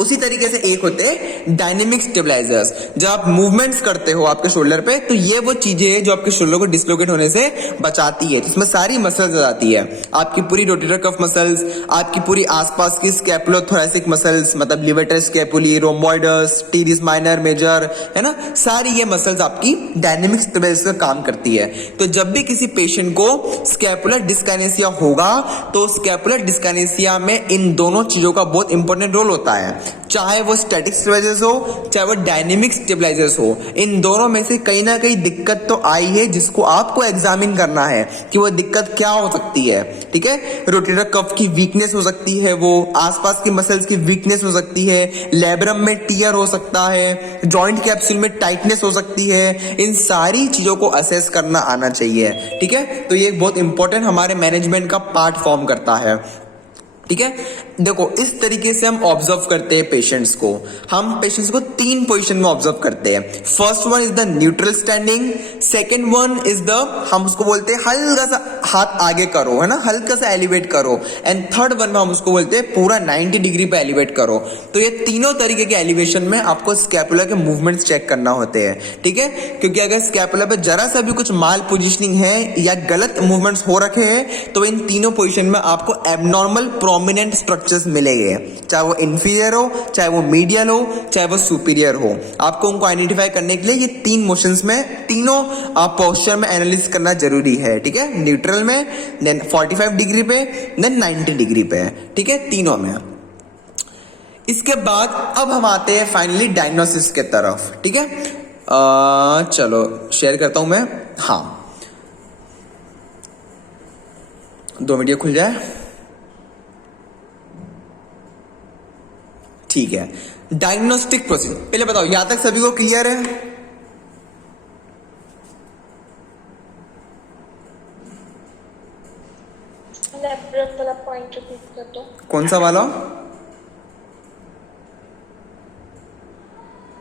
उसी तरीके से एक होते हैं डायनेमिक स्टेबलाइजर्स। जब आप मूवमेंट्स करते हो आपके शोल्डर पे, तो ये वो चीजें हैं जो आपके शोल्डर को डिस्लोकेट होने से बचाती है। इसमें सारी मसल्स आ जाती है, आपकी पूरी रोटेटर कफ मसल्स, आपकी पूरी आसपास की स्कैपुलोथोरैसिक मसल्स, मतलब levator scapulae, rhomboids, teres minor major, है ना, सारी ये मसल्स आपकी डायनेमिक स्टेबलाइजर्स का काम करती है। तो जब भी किसी पेशेंट को स्कैपुलर डिस्काइनेसिया होगा तो स्कैपुलर डिस्काइनेसिया में इन दोनों चीजों का बहुत इंपॉर्टेंट रोल होता है, चाहे वो स्टैटिक स्टेबलाइजर्स हो चाहे वो डायनेमिक स्टेबलाइजर्स हो। इन दोनों में से कहीं ना कहीं दिक्कत तो आई है जिसको आपको एग्जामिन करना है कि वो दिक्कत क्या हो सकती है, ठीक है। रोटेटर कफ की वीकनेस हो सकती है, वो आसपास की मसल्स की वीकनेस हो सकती है, लैब्रम में टियर हो सकता है, जॉइंट कैप्सूल में टाइटनेस हो सकती है। इन सारी चीजों को असेस करना आना चाहिए, ठीक है। तो ये बहुत इंपॉर्टेंट हमारे मैनेजमेंट का पार्ट फॉर्म करता है। ठीक है। देखो इस तरीके से हम ऑब्जर्व करते हैं पेशेंट्स को। हम पेशेंट्स को 3 पोजीशन में ऑब्जर्व करते हैं। First one is the neutral standing, second one is the, हम उसको बोलते हैं हल्का सा हाथ आगे करो, है ना, हल्का सा एलिवेट करो, एंड थर्ड वन में हम उसको बोलते हैं पूरा 90 डिग्री पे एलिवेट करो। तो ये तीनों तरीके के एलिवेशन में आपको स्कैपुला के मूवमेंट्स चेक करना होते हैं, ठीक है। क्योंकि अगर स्कैपुला पे जरा सा भी कुछ माल पोजिशनिंग है या गलत मूवमेंट्स हो रखे हैं तो इन तीनों पोजीशन में आपको एबनॉर्मल प्रोमिनेंट स्ट्रक्चर्स मिलेंगे, चाहे वो इंफीरियर हो, चाहे वो मीडियल हो, चाहे वो सुपीरियर हो। आपको उनको आइडेंटिफाई करने के लिए ये 3 मोशंस में तीनों पोस्चर में एनालिसिस करना जरूरी है, ठीक है। न्यूट्रल में, देन 45 डिग्री पे, देन 90 डिग्री पे, ठीक है, तीनों में। इसके बाद अब हम आते हैं फाइनली डायग्नोसिस के तरफ, ठीक है। चलो शेयर करता हूं मैं, हाँ 2 मिनट खुल जाए, ठीक है। डायग्नोस्टिक प्रोसेस, पहले बताओ यहां तक सभी को क्लियर है? लेब्रम वाला पॉइंट रिपीट कर दो। कौन सा वाला?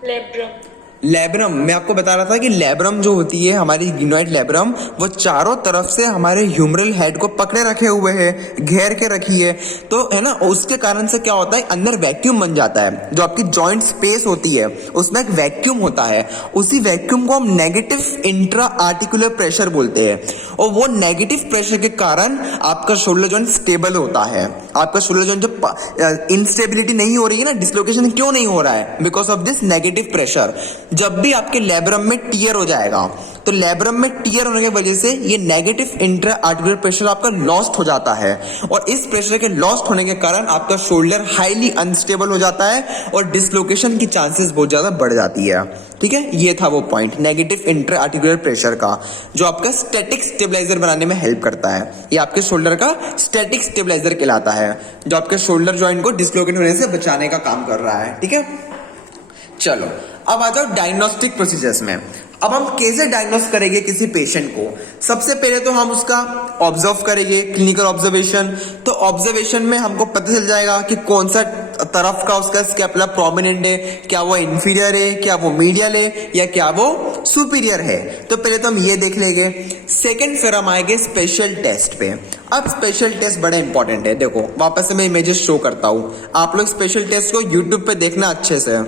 लेब्रम। लेब्रम, मैं आपको बता रहा था कि लेब्रम जो होती है हमारी गिनोइड लेब्रम, वो चारों तरफ से हमारे ह्यूमरल हेड को पकड़े रखे हुए है, घेर के रखी है, तो है ना, उसके कारण से क्या होता है, अंदर वैक्यूम बन जाता है। जो आपकी जॉइंट स्पेस होती है उसमें एक वैक्यूम होता है, उसी वैक्यूम को हम नेगेटिव इंट्रा आर्टिकुलर प्रेशर बोलते हैं, और वो नेगेटिव प्रेशर के कारण आपका शोल्डर जॉइंट स्टेबल होता है। आपका शोल्डर जॉइंट जो इंस्टेबिलिटी नहीं हो रही है ना, डिसलोकेशन क्यों नहीं हो रहा है? Because of this negative pressure. जब भी आपके लेब्रम में टियर हो जाएगा तो लेब्रम में टियर होने की वजह से ये नेगेटिव इंट्रा आर्टिकुलर प्रेशर आपका लॉस्ट हो जाता है, और इस प्रेशर के लॉस्ट होने के कारण आपका शोल्डर हाईली अनस्टेबल हो जाता है और डिसलोकेशन की चांसेस बहुत ज्यादा बढ़ जाती है, ठीक है। ये था वो point negative intra articular pressure का, जो आपका स्टैटिक स्टेबलाइजर बनाने में हेल्प करता है। ये आपके शोल्डर का स्टैटिक स्टेबलाइजर कहलाता है, जो आपके शोल्डर जॉइंट को डिसलोकेट होने से बचाने का काम कर रहा है, ठीक है। चलो अब आ जाओ डायग्नोस्टिक प्रोसीजर्स में। अब हम कैसे डायग्नोस करेंगे किसी पेशेंट को? सबसे पहले तो हम उसका ऑब्जर्व करेंगे, क्लिनिकल ऑब्जर्वेशन। तो ऑब्जर्वेशन में हमको पता चल जाएगा कि कौन सा तरफ का उसका स्कैपुला प्रोमिनेंट है, क्या वो इंफीरियर है, क्या वो मीडियल है, या क्या वो सुपीरियर है। तो पहले तो हम ये देख लेंगे। सेकंड फिर हम आएंगे स्पेशल टेस्ट पे। अब स्पेशल टेस्ट बड़े इंपॉर्टेंट है। देखो वापस से मैं इमेजेस शो करता हूं, आप लोग स्पेशल टेस्ट को यूट्यूब पे देखना अच्छे से।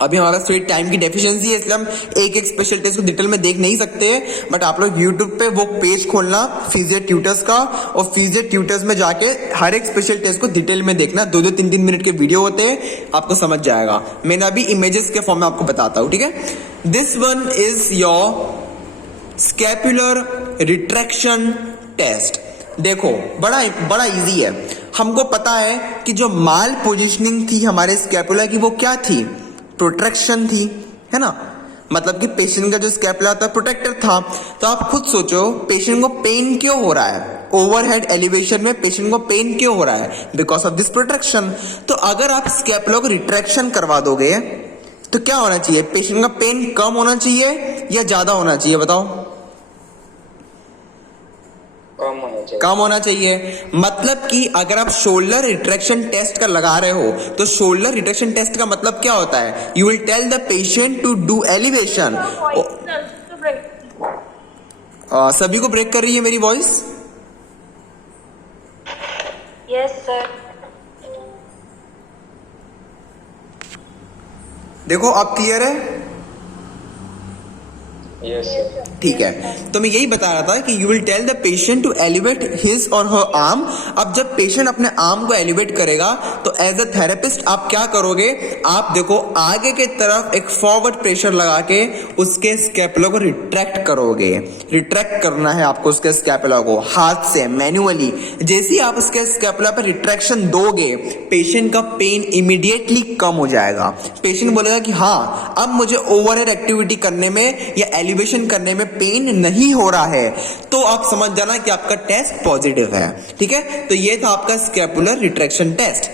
अभी हमारा थोड़ी टाइम की डेफिशिएंसी है, इसलिए हम एक स्पेशल टेस्ट को डिटेल में देख नहीं सकते, बट आप लोग यूट्यूब पे वो पेज खोलना फिजियो ट्यूटर्स का, और फिजियो ट्यूटर्स में जाके हर एक स्पेशल टेस्ट को डिटेल में देखना। 2-2, 3-3 मिनट के वीडियो होते हैं, आपको समझ जाएगा। मैंने अभी इमेजेस के फॉर्म में आपको बताता हूं, ठीक है। This one is your scapular retraction test. देखो बड़ा इजी है। हमको पता है कि जो माल पोजिशनिंग थी हमारे स्कैपुला की वो क्या थी? प्रोटेक्शन थी, है ना। मतलब कि पेशेंट का जो स्कैपुला था प्रोटेक्टर था। तो आप खुद सोचो पेशेंट को पेन क्यों हो रहा है? ओवरहेड एलिवेशन में पेशेंट को पेन क्यों हो रहा है? Because of this protection. तो अगर आप स्कैपुला को रिट्रैक्शन करवा दोगे तो क्या होना चाहिए? पेशेंट का पेन कम होना चाहिए या ज्यादा होना चाहिए? बताओ। कम होना चाहिए। मतलब कि अगर आप शोल्डर रिट्रैक्शन टेस्ट का लगा रहे हो तो शोल्डर रिट्रैक्शन टेस्ट का मतलब क्या होता है? You will tell the patient to do elevation. सभी को ब्रेक कर रही है मेरी वॉइस? Yes sir. देखो अब क्लियर है? ठीक है। तो मैं यही बता रहा था कि you will tell the patient to elevate his और हर आर्म। अब जब पेशेंट अपने आर्म को एलिवेट करेगा तो एज अ थेरेपिस्ट आप क्या करोगे? आप देखो आगे के तरफ एक फॉरवर्ड प्रेशर लगा के उसके स्कैपुला को रिट्रैक्ट करोगे। रिट्रैक्ट करना है आपको उसके स्कैपुला को हाथ से मैन्युअली। जैसे ही आप उसके स्कैपुला पर रिट्रैक्शन दोगे पेशेंट का पेन इमीडिएटली कम हो जाएगा। पेशेंट बोलेगा कि हाँ अब मुझे ओवरहेड एक्टिविटी करने में या एलिवेशन करने में पेन नहीं हो रहा है। तो आप समझ जाना कि आपका टेस्ट पॉजिटिव है, ठीक है। तो ये था आपका स्कैपुलर रिट्रैक्शन टेस्ट।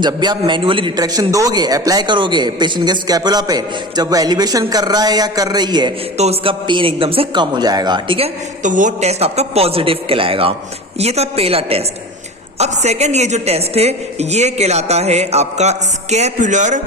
जब भी आप मैन्युअली रिट्रैक्शन दोगे, अप्लाई करोगे पेशेंट के स्कैपुला पे, जब वो एलिवेशन कर रहा है या कर रही है तो उसका पेन एकदम से कम हो जाएगा, ठीक है। तो वो टेस्ट आपका पॉजिटिव कहलाएगा। ये था पहला टेस्ट। अब सेकंड ये जो टेस्ट है ये कहलाता है आपका स्कैपुलर,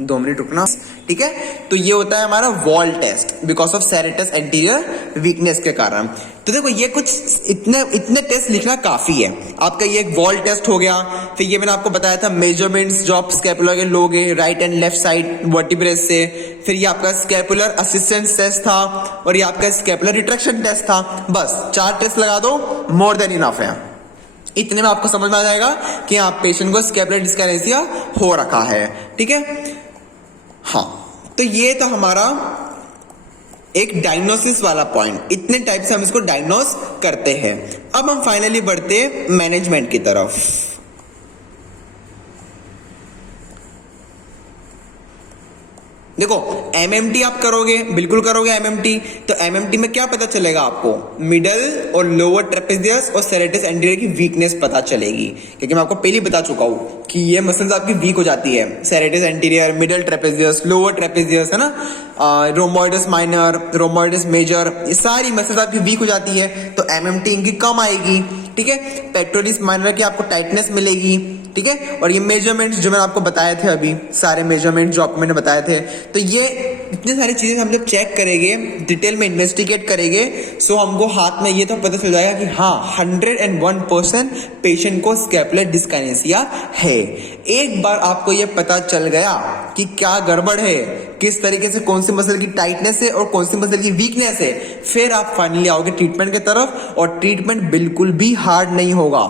2 मिनट रुकना, ठीक है। तो ये होता है हमारा wall test because of serratus anterior weakness के कारण। तो देखो ये कुछ इतने टेस्ट लिखना काफी है आपका। ये एक वॉल टेस्ट हो गया, फिर ये मैंने आपको बताया था मेजरमेंट्स जो आप स्कैपुलर के लोगे राइट एंड लेफ्ट साइड वर्टिब्रेस से, फिर ये आपका स्कैपुलर असिस्टेंस टेस्ट था और ये आपका स्कैपुलर रिट्रैक्शन टेस्ट था। बस 4 टेस्ट लगा दो, मोर देन इनफ है। इतने में आपको समझ में आ जाएगा कि आप पेशेंट को स्कैपुलर डिस्काइनेसिया हो रखा है, ठीक है। हाँ, तो ये तो हमारा एक डायग्नोसिस वाला पॉइंट, इतने टाइप से हम इसको डायग्नोस करते हैं। अब हम फाइनली बढ़ते मैनेजमेंट की तरफ। देखो एमएमटी आप करोगे, बिल्कुल करोगे एमएमटी, तो एमएमटी में क्या पता चलेगा आपको, मिडल और लोअर ट्रेपेजियस और सेरेटस एंटीरियर की वीकनेस पता चलेगी, क्योंकि मैं आपको पहले बता चुका हूं कि ये मसल्स आपकी वीक हो जाती है, serratus anterior, middle trapezius, lower trapezius, है ना, रोमोइडस माइनर, रोमोइडस मेजर, ये सारी मसल्स आपकी वीक हो जाती है, तो एमएमटी इनकी कम आएगी, ठीक है। पेक्टोरलिस माइनर की आपको टाइटनेस मिलेगी, ठीक है। और ये मेजरमेंट्स जो मैंने आपको बताए थे अभी, सारे मेजरमेंट जो आपको मैंने बताए थे, तो ये इतनी सारी चीजें हम जब चेक करेंगे, डिटेल में इन्वेस्टिगेट करेंगे, सो हमको हाथ में ये तो पता चल जाएगा कि हाँ 101% पेशेंट को स्कैपुलर डिस्काइनेसिया है। एक बार आपको ये पता चल गया कि क्या गड़बड़ है, किस तरीके से कौन सी मसल की टाइटनेस है और कौन सी मसल की वीकनेस है, फिर आप फाइनली आओगे ट्रीटमेंट की तरफ। और ट्रीटमेंट बिल्कुल भी हार्ड नहीं होगा,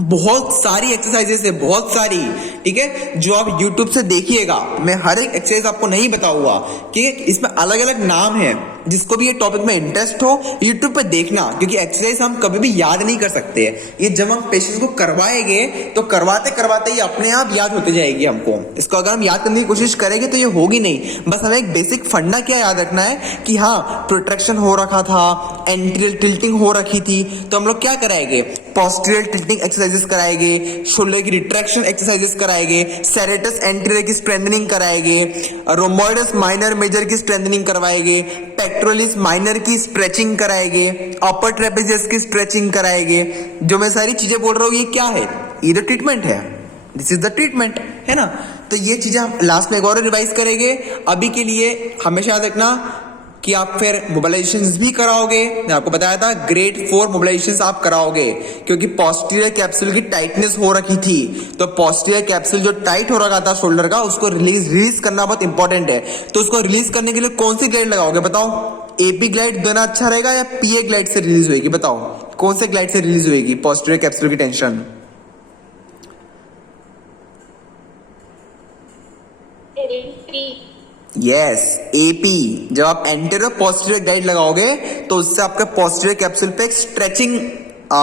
बहुत सारी एक्सरसाइजेस है, बहुत सारी, ठीक है, जो आप YouTube से देखिएगा। मैं हर एक एक्सरसाइज आपको नहीं बताऊंगा कि इसमें अलग अलग नाम है। जिसको भी ये टॉपिक में इंटरेस्ट हो YouTube पे देखना, क्योंकि एक्सरसाइज हम कभी भी याद नहीं कर सकते हैं। ये जब हम पेशेंट्स को करवाएंगे तो करवाते करवाते ही अपने आप याद होते जाएगी हमको। इसको अगर हम याद करने की कोशिश करेंगे तो ये होगी नहीं। बस हमें एक बेसिक फंडा क्या याद रखना है कि हाँ प्रोट्रैक्शन हो रखा था, एंटीरियर टिल्टिंग हो रखी थी, तो हम लोग क्या कराएंगे, पोस्टीरियर टिल्टिंग एक्सरसाइजेस कराएंगे, शोल्डर की रिट्रैक्शन एक्सरसाइजेस कराएंगे, सेरेटस एंटीरियर की स्ट्रेंथनिंग कराएंगे, रोमोइडस माइनर मेजर की स्ट्रेंथनिंग करवाएंगे, पेक्टोरलिस माइनर की स्ट्रेचिंग कराएंगे, अपर ट्रेपेजियस की स्ट्रेचिंग कराएंगे। जो मैं सारी चीजें बोल रहा हूँ ये क्या है, ये तो ट्रीटमेंट है, दिस इज द ट्रीटमेंट, है ना। तो ये चीजें हम लास्ट में एक और रिवाइज करेंगे। अभी के लिए हमेशा याद रखना कि आप फिर मोबिलाइजेशंस भी कराओगे। मैं आपको बताया था ग्रेड 4 मोबिलाइजेशंस आप कराओगे, क्योंकि पोस्टीरियर कैप्सूल की टाइटनेस हो रखी थी। तो पोस्टीरियर कैप्सूल जो टाइट हो रखा था शोल्डर का, उसको रिलीज करना बहुत इंपॉर्टेंट है। तो उसको रिलीज करने के लिए कौन सी ग्लाइड लगाओगे बताओ, एपी ग्लाइड देना अच्छा रहेगा या पीए ग्लाइड से रिलीज होगी, बताओ कौन से ग्लाइड से रिलीज होगी पोस्टीरियर कैप्सूल की टेंशन। Yes AP. जब आप एंटीरियर पोस्टीरियर गाइड लगाओगे तो उससे आपके पोस्टीरियर कैप्सूल पे एक स्ट्रेचिंग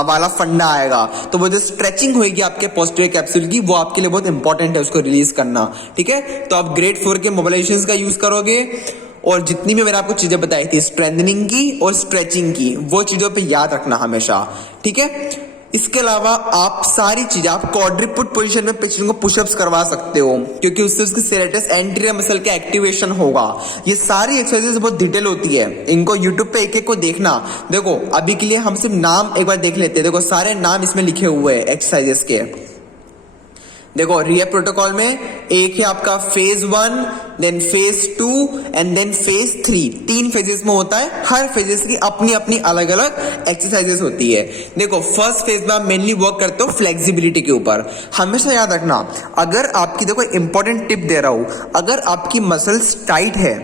वाला फंडा आएगा। तो वो जो स्ट्रेचिंग होगी आपके पोस्टीरियर कैप्सूल की, वो आपके लिए बहुत इंपॉर्टेंट है उसको रिलीज करना, ठीक है। तो आप ग्रेड 4 के मोबिलाइजेशंस का यूज करोगे और जितनी भी मैंने आपको चीजें बताई थी स्ट्रेंथनिंग की और स्ट्रेचिंग की, वो चीजों पे याद रखना हमेशा, ठीक है। इसके अलावा आप सारी चीजें, आप क्वाड्रिपुट पोजीशन में पेशेंट को पुशअप्स करवा सकते हो, क्योंकि उससे उसकी सेरेटस एंटीरियर मसल का एक्टिवेशन होगा। ये सारी एक्सरसाइजेस बहुत डिटेल होती है, इनको यूट्यूब पे एक एक को देखना। देखो अभी के लिए हम सिर्फ नाम एक बार देख लेते हैं। देखो सारे नाम इसमें लिखे हुए हैं एक्सरसाइजेस के। देखो रिया प्रोटोकॉल में एक है आपका phase 1, then phase 2 and then phase 3। 3 phases में होता है, हर फेजेस की अपनी अपनी अलग अलग एक्सरसाइजेस होती है। देखो फर्स्ट फेज में आप मेनली वर्क करते हो फ्लेक्सिबिलिटी के ऊपर। हमेशा याद रखना, अगर आपकी, देखो इंपॉर्टेंट टिप दे रहा हूं, अगर आपकी मसल्स टाइट है,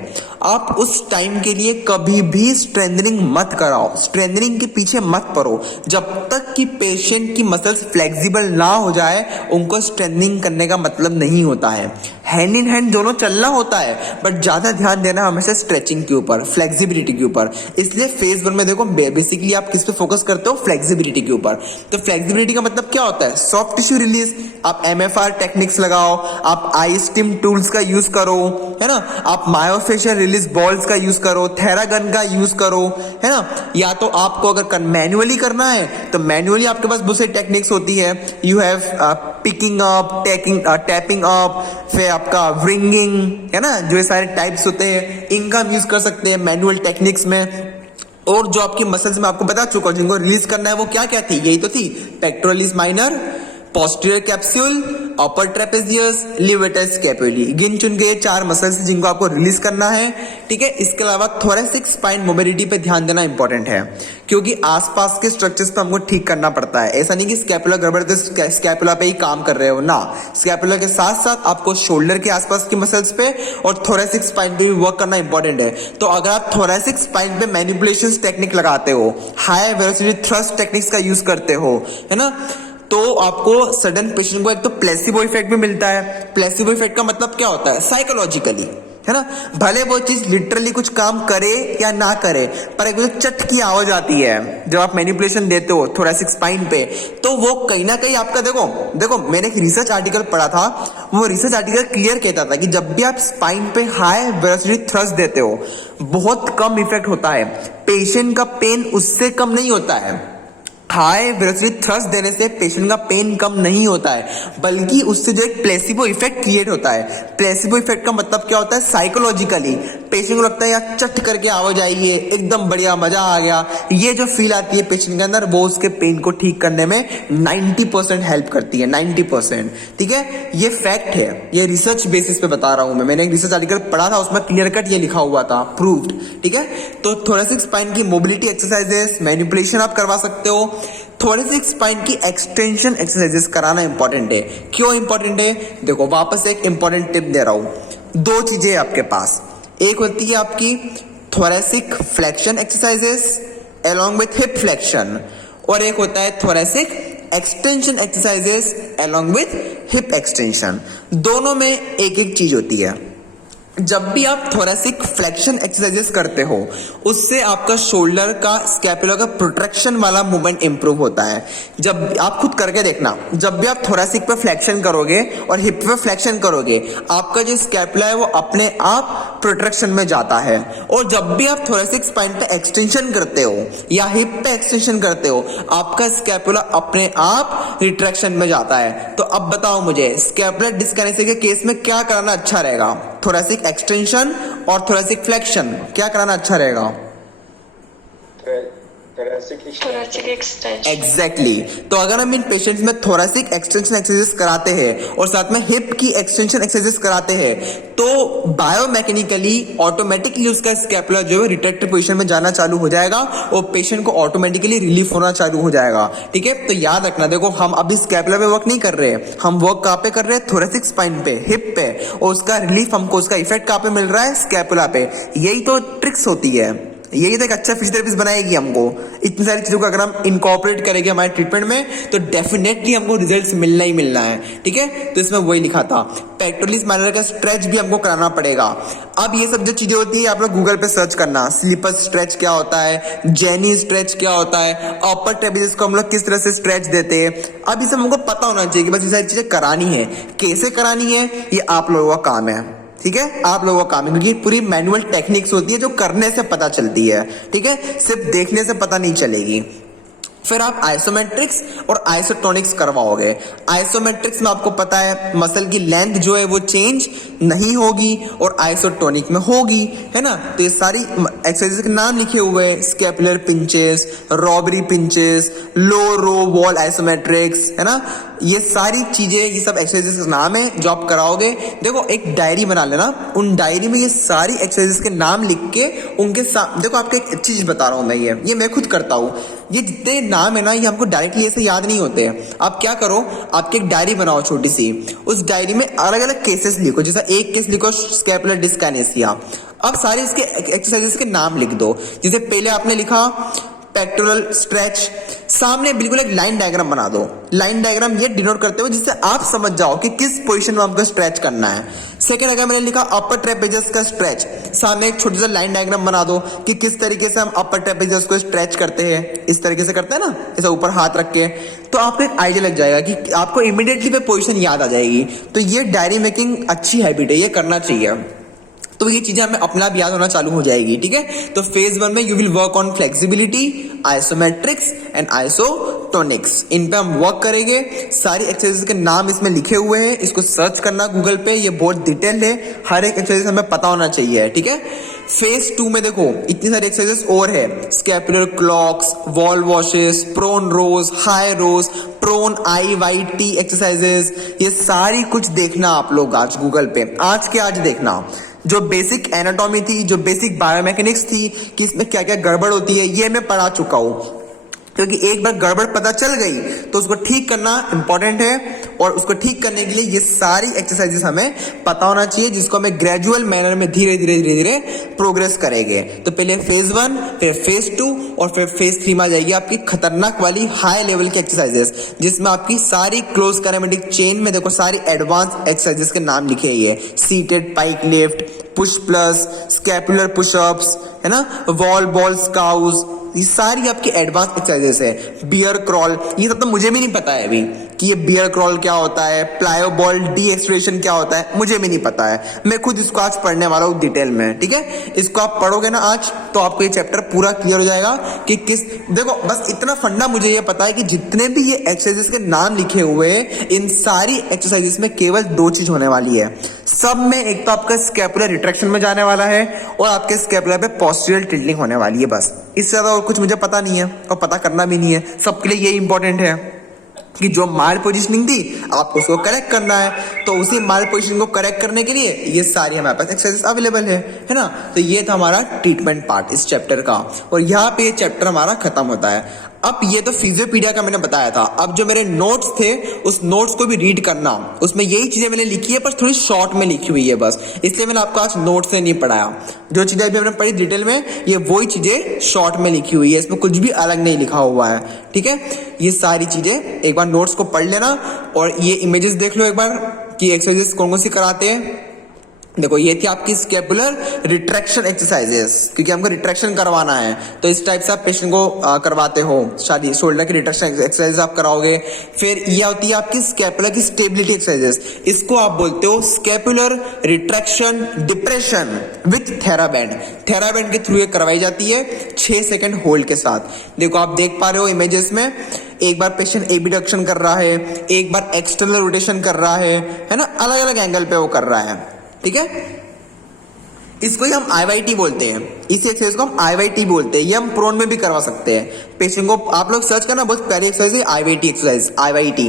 आप उस टाइम के लिए कभी भी स्ट्रेंथनिंग मत कराओ, स्ट्रेंथनिंग के पीछे मत पड़ो। जब तक कि पेशेंट की मसल्स फ्लेक्सिबल ना हो जाए, उनको स्ट्रेंथनिंग करने का मतलब नहीं होता है। हैंड इन हैंड दोनों चलना होता है, बट ज्यादा ध्यान देना हमेशा स्ट्रेचिंग के ऊपर, फ्लेक्सिबिलिटी के ऊपर। इसलिए फेज 1 में देखो बेसिकली आप किस पे फोकस करते हो, फ्लेक्सिबिलिटी के ऊपर। तो फ्लेक्सिबिलिटी का मतलब क्या होता है, सॉफ्ट टिश्यू रिलीज। आप MFR टेक्निक्स लगाओ, आप आई स्टीम टूल्स का यूज करो, है ना, आप मायोफेशियल रिलीज बॉल्स का यूज करो, थेरागन का यूज करो, है ना। या तो आपको अगर मैन्युअली करना है तो मैन्युअली आपके पास बहुत सारी टेक्निक्स होती है। You have picking up, tapping up, फिर आपका व्रिंगिंग, है ना, जो ये सारे टाइप्स होते हैं, इनका हम यूज कर सकते हैं मैनुअल टेक्निक्स में। और जो आपकी मसल्स में आपको बता चुका हूं जिनको रिलीज करना है वो क्या क्या थी, यही तो थी, पेक्टोरलिस माइनर, पोस्टीरियर कैप्सूल, अपर ट्रेपेजियस, लिवेटर स्कैपुली। गिन चुन के 4 मसल्स जिनको आपको रिलीज करना है, ठीक है। इसके अलावा थोरेसिक स्पाइन मोबिलिटी पे ध्यान देना इंपॉर्टेंट है, क्योंकि आसपास के स्ट्रक्चर्स पे हमको ठीक करना पड़ता है। ऐसा नहीं कि स्कैपुला गड़बड़ तो स्कैपुला पे ही काम कर रहे हो ना, स्कैपुला के साथ साथ आपको शोल्डर के आसपास की मसल्स पे और थोरेसिक स्पाइन पे भी वर्क करना इंपॉर्टेंट है। तो अगर आप थोरेसिक स्पाइन पे मैनिपुलेशन टेक्निक लगाते हो, हाई वेलोसिटी थ्रस्ट टेक्निक्स का यूज करते हो, है ना, तो आपको सडन पेशेंट को एक तो प्लेसिबो इफेक्ट भी मिलता है। प्लेसिबो इफेक्ट का मतलब क्या होता है, साइकोलॉजिकली, है ना, भले वो चीज लिटरली कुछ काम करे या ना करे, पर एक जो चट की आवाज आती है जब आप मैनिपुलेशन देते हो थोरेसिक स्पाइन पे, तो वो कहीं ना कहीं आपका देखो मैंने एक रिसर्च आर्टिकल पढ़ा था, वो रिसर्च आर्टिकल क्लियर कहता था कि जब भी आप स्पाइन पे हाई वेलोसिटी थ्रस्ट देते हो बहुत कम इफेक्ट होता है, पेशेंट का पेन उससे कम नहीं होता है। हाई वेलोसिटी थ्रस्ट देने से पेशेंट का पेन कम नहीं होता है, बल्कि उससे जो एक प्लेसिबो इफेक्ट क्रिएट होता है। प्लेसिबो इफेक्ट का मतलब क्या होता है, साइकोलॉजिकली पेशेंट को लगता है यार चट करके आवाज आई है, एकदम बढ़िया, मजा आ गया, ये जो फील आती है पेशेंट के अंदर, वो उसके पेन को ठीक करने में 90% हेल्प करती है, 90%, ठीक है। ये फैक्ट है, ये रिसर्च बेसिस पे बता रहा हूं मैंने एक रिसर्च आर्टिकल पढ़ा था, उसमें क्लियर कट ये लिखा हुआ था, प्रूव्ड, ठीक है। तो थोरेसिक स्पाइन की मोबिलिटी एक्सरसाइजेस, मैनिपुलेशन आप करवा सकते हो। थोरेसिक स्पाइन की एक्सटेंशन एक्सरसाइजेस कराना इंपॉर्टेंट है। क्यों इंपॉर्टेंट है, देखो वापस एक इंपॉर्टेंट टिप दे रहा हूं। 2 चीजें आपके पास, एक होती है आपकी thoracic flexion exercises along with hip flexion, और एक होता है thoracic extension exercises along with hip extension. दोनों में एक एक चीज होती है। जब भी आप थोरेसिक फ्लेक्शन एक्सरसाइजेस करते हो, उससे आपका शोल्डर का स्कैपुला का प्रोट्रैक्शन वाला मूवमेंट इंप्रूव होता है। जब आप खुद करके देखना, जब भी आप थोरेसिक पे फ्लेक्शन करोगे और हिप पे फ्लेक्शन करोगे, आपका जो स्कैपुला है वो अपने आप प्रोट्रैक्शन में जाता है। और जब भी आप थोरेसिक स्पाइन पे एक्सटेंशन करते हो या हिप पे एक्सटेंशन करते हो, आपका स्कैपुला अपने आप रिट्रैक्शन में जाता है। तो अब बताओ मुझे, स्कैपुलर डिस्काइनेसिया के केस में क्या कराना अच्छा रहेगा, थोरेसिक एक्सटेंशन और थोरेसिक फ्लेक्शन, क्या कराना अच्छा रहेगा? Thoracic extension. एग्जैक्टली। तो अगर हम इन पेशेंट्स में थोरेसिक एक्सटेंशन एक्सरसाइजेस कराते हैं और साथ में हिप की एक्सटेंशन एक्सरसाइजेस कराते हैं, तो बायोमैकेनिकली ऑटोमेटिकली उसका स्कैपुला जो है रिट्रैक्टेड पोजीशन में जाना चालू हो जाएगा और पेशेंट को ऑटोमेटिकली रिलीफ होना चालू हो जाएगा, ठीक है। तो याद रखना, देखो हम अभी स्कैपुला पे वर्क नहीं कर रहे, हम वर्क कहाँ पे कर रहे हैं, थोरेसिक स्पाइन पे, हिप पे, और उसका रिलीफ हमको, उसका इफेक्ट कहाँ पे मिल रहा है, स्कैपुला पे। यही तो ट्रिक्स होती है, यही तो एक अच्छा फिजियोथेरेपिस्ट बनाएगी हमको। इतनी सारी चीजों को अगर हम इनकॉर्पोरेट करेंगे हमारे ट्रीटमेंट में, तो डेफिनेटली हमको रिजल्ट्स मिलना ही मिलना है, ठीक है। तो इसमें वही लिखा था, पेक्टोरलिस माइनर का स्ट्रेच भी हमको कराना पड़ेगा। अब ये सब जो चीजें होती है आप लोग गूगल पे सर्च करना, स्लीपर स्ट्रेच क्या होता है, जेनी स्ट्रेच क्या होता है, अपर ट्रेपेजियस को हम लोग किस तरह से स्ट्रेच देते हैं। अब ये सब हमको पता होना चाहिए कि बस ये सारी चीजें करानी है, कैसे करानी है ये आप लोगों का काम है, ठीक है, आप लोगों का काम है, क्योंकि पूरी मैनुअल टेक्निक्स होती है जो करने से पता चलती है, ठीक है, सिर्फ देखने से पता नहीं चलेगी। फिर आप आइसोमेट्रिक्स और आइसोटोनिक्स करवाओगे। आइसोमेट्रिक्स में आपको पता है मसल की लेंथ जो है वो चेंज नहीं होगी और आइसोटोनिक में होगी, है ना। तो ये सारी एक्सरसाइज के नाम लिखे हुए हैं, स्कैपुलर पिंचेस, रॉबरी पिंचेस, लो रो वॉल आइसोमेट्रिक्स, है ना। ये सारी चीजें, ये सब एक्सरसाइजेस के नाम है जो आप कराओगे। देखो एक डायरी बना लेना, उन डायरी में ये सारी एक्सरसाइजेस के नाम लिख के उनके साथ, देखो आपको एक चीज बता रहा हूं मैं, ये मैं खुद करता हूं। ये जितने नाम है ना, ये हमको डायरेक्टली ऐसे याद नहीं होते। आप क्या करो, आपकी एक डायरी बनाओ छोटी सी, उस डायरी में अलग अलग केसेस लिखो, जैसा एक केस लिखो स्कैपुलर डिस्काइनेसिया, अब सारे इसके एक्सरसाइजेस के नाम लिख दो। जैसे पहले आपने लिखा पेक्टोरल स्ट्रेच, सामने बिल्कुल एक लाइन डायग्राम बना दो। लाइन डायग्राम ये डिनोट करते हुए जिससे आप समझ जाओ कि किस पोजीशन में आपको स्ट्रेच करना है। सेकंड, अगर मैंने लिखा अपर ट्रेपेजियस का स्ट्रेच, सामने एक छोटा सा लाइन डायग्राम बना दो कि किस तरीके से हम अपर ट्रेपेजियस को स्ट्रेच करते हैं। इस तरीके से करते हैं ना, ऐसा ऊपर हाथ रख के, तो आपको एक आइडिया लग जाएगा कि आपको इमीडिएटली पे पोजीशन याद आ जाएगी। तो ये डायरी मेकिंग अच्छी हैबिट है, ये करना चाहिए। तो ये चीजें हमें अपना भी याद होना चालू हो जाएगी, ठीक है। तो फेज 1 में you will work on flexibility, isometrics and isotonics, इन पे हम वर्क करेंगे। सारी एक्सरसाइज के नाम इसमें लिखे हुए हैं, इसको सर्च करना गूगल पे, ये बहुत डिटेल है, हर एक एक्सरसाइज हमें पता होना चाहिए, ठीक है। फेज 2 में देखो इतनी सारी एक्सरसाइजेस और है, scapular clocks, wall washes, prone rows, high rows, prone IYT exercises, ये सारी कुछ देखना आप लोग आज गूगल पे, आज के आज देखना। जो बेसिक एनाटॉमी थी, जो बेसिक बायोमैकेनिक्स थी कि इसमें क्या क्या गड़बड़ होती है, ये मैं पढ़ा चुका हूं, क्योंकि एक बार गड़बड़ पता चल गई तो उसको ठीक करना इंपॉर्टेंट है, और उसको ठीक करने के लिए ये सारी एक्सरसाइजेस हमें पता होना चाहिए, जिसको हमें ग्रेजुअल मैनर में धीरे धीरे प्रोग्रेस करेंगे। तो पहले फेज 1, फिर फेज 2 और फिर फेज 3 में आ जाएगी आपकी खतरनाक वाली हाई लेवल की एक्सरसाइजेस, जिसमें आपकी सारी क्लोज काइनेमेटिक चेन में देखो सारी एडवांस एक्सरसाइजेस के नाम लिखे हैं, seated pike lift, push plus, scapular pushups, है ना, वॉल बॉल स्काउज, ये सारी आपकी एडवांस एक्सरसाइजेस है। बियर क्रॉल, ये सब तो मुझे भी नहीं पता है अभी कि ये बियर क्रॉल क्या होता है, प्लायो बॉल डी एक्सलेशन क्या होता है, मुझे भी नहीं पता है। मैं खुद इसको आज पढ़ने वाला हूँ डिटेल में, ठीक है। इसको आप पढ़ोगे ना आज तो आपको ये चैप्टर पूरा क्लियर हो जाएगा कि किस, देखो बस इतना फंडा मुझे ये पता है कि जितने भी ये एक्सरसाइजेस के नाम लिखे हुए हैं, इन सारी एक्सरसाइजेस में केवल 2 चीज होने वाली है सब में। एक तो आपका स्कैपुलर रिट्रैक्शन में जाने वाला है और आपके स्कैपुलर पे पोस्टीरियर टिल्टिंग होने वाली है, बस। इससे ज्यादा और कुछ मुझे पता नहीं है और पता करना भी नहीं है। सबके लिए ये इंपॉर्टेंट है कि जो माल पोजीशनिंग थी आपको उसको करेक्ट करना है, तो उसी माल पोजीशनिंग को करेक्ट करने के लिए ये सारी हमारे पास एक्सरसाइजेस अवेलेबल है ना। तो ये था हमारा ट्रीटमेंट पार्ट इस चैप्टर का, और यहाँ पे ये चैप्टर हमारा खत्म होता है। अब ये तो फिजियोपीडिया का मैंने बताया था, अब जो मेरे नोट्स थे उस नोट्स को भी रीड करना, उसमें यही चीजें मैंने लिखी है पर थोड़ी शॉर्ट में लिखी हुई है बस, इसलिए मैंने आपको आज नोट से नहीं पढ़ाया। जो चीजें अभी हमने पढ़ी डिटेल में, ये वही चीजें शॉर्ट में लिखी हुई है, इसमें कुछ भी अलग नहीं लिखा हुआ है, ठीक है। ये सारी चीजें एक बार नोट्स को पढ़ लेना और ये इमेजेस देख लो एक बार कि एक्सरसाइजेस कौन कौन सी कराते हैं। देखो ये थी आपकी स्कैपुलर रिट्रैक्शन एक्सरसाइजेस, क्योंकि हमको रिट्रैक्शन करवाना है तो इस टाइप से आप पेशेंट को करवाते हो, शादी शोल्डर की रिट्रैक्शन एक्सरसाइज आप कराओगे। फिर ये होती है आपकी स्कैपुलर की स्टेबिलिटी एक्सरसाइजेस, इसको आप बोलते हो scapular retraction depression with TheraBand. TheraBand के थ्रू ये करवाई जाती है 6 सेकंड होल्ड के साथ। देखो आप देख पा रहे हो इमेजेस में, एक बार पेशेंट एबडक्शन कर रहा है, एक बार एक्सटर्नल रोटेशन कर रहा है ना, अलग अलग एंगल पे वो कर रहा है, ठीक है। इसको ही हम IYT बोलते हैं, इस एक्सरसाइज को हम IYT बोलते हैं। ये हम प्रोन में भी करवा सकते हैं पेशेंट को, आप लोग सर्च करना, बहुत प्यारी एक्सरसाइज है IYT एक्सरसाइज, IYT,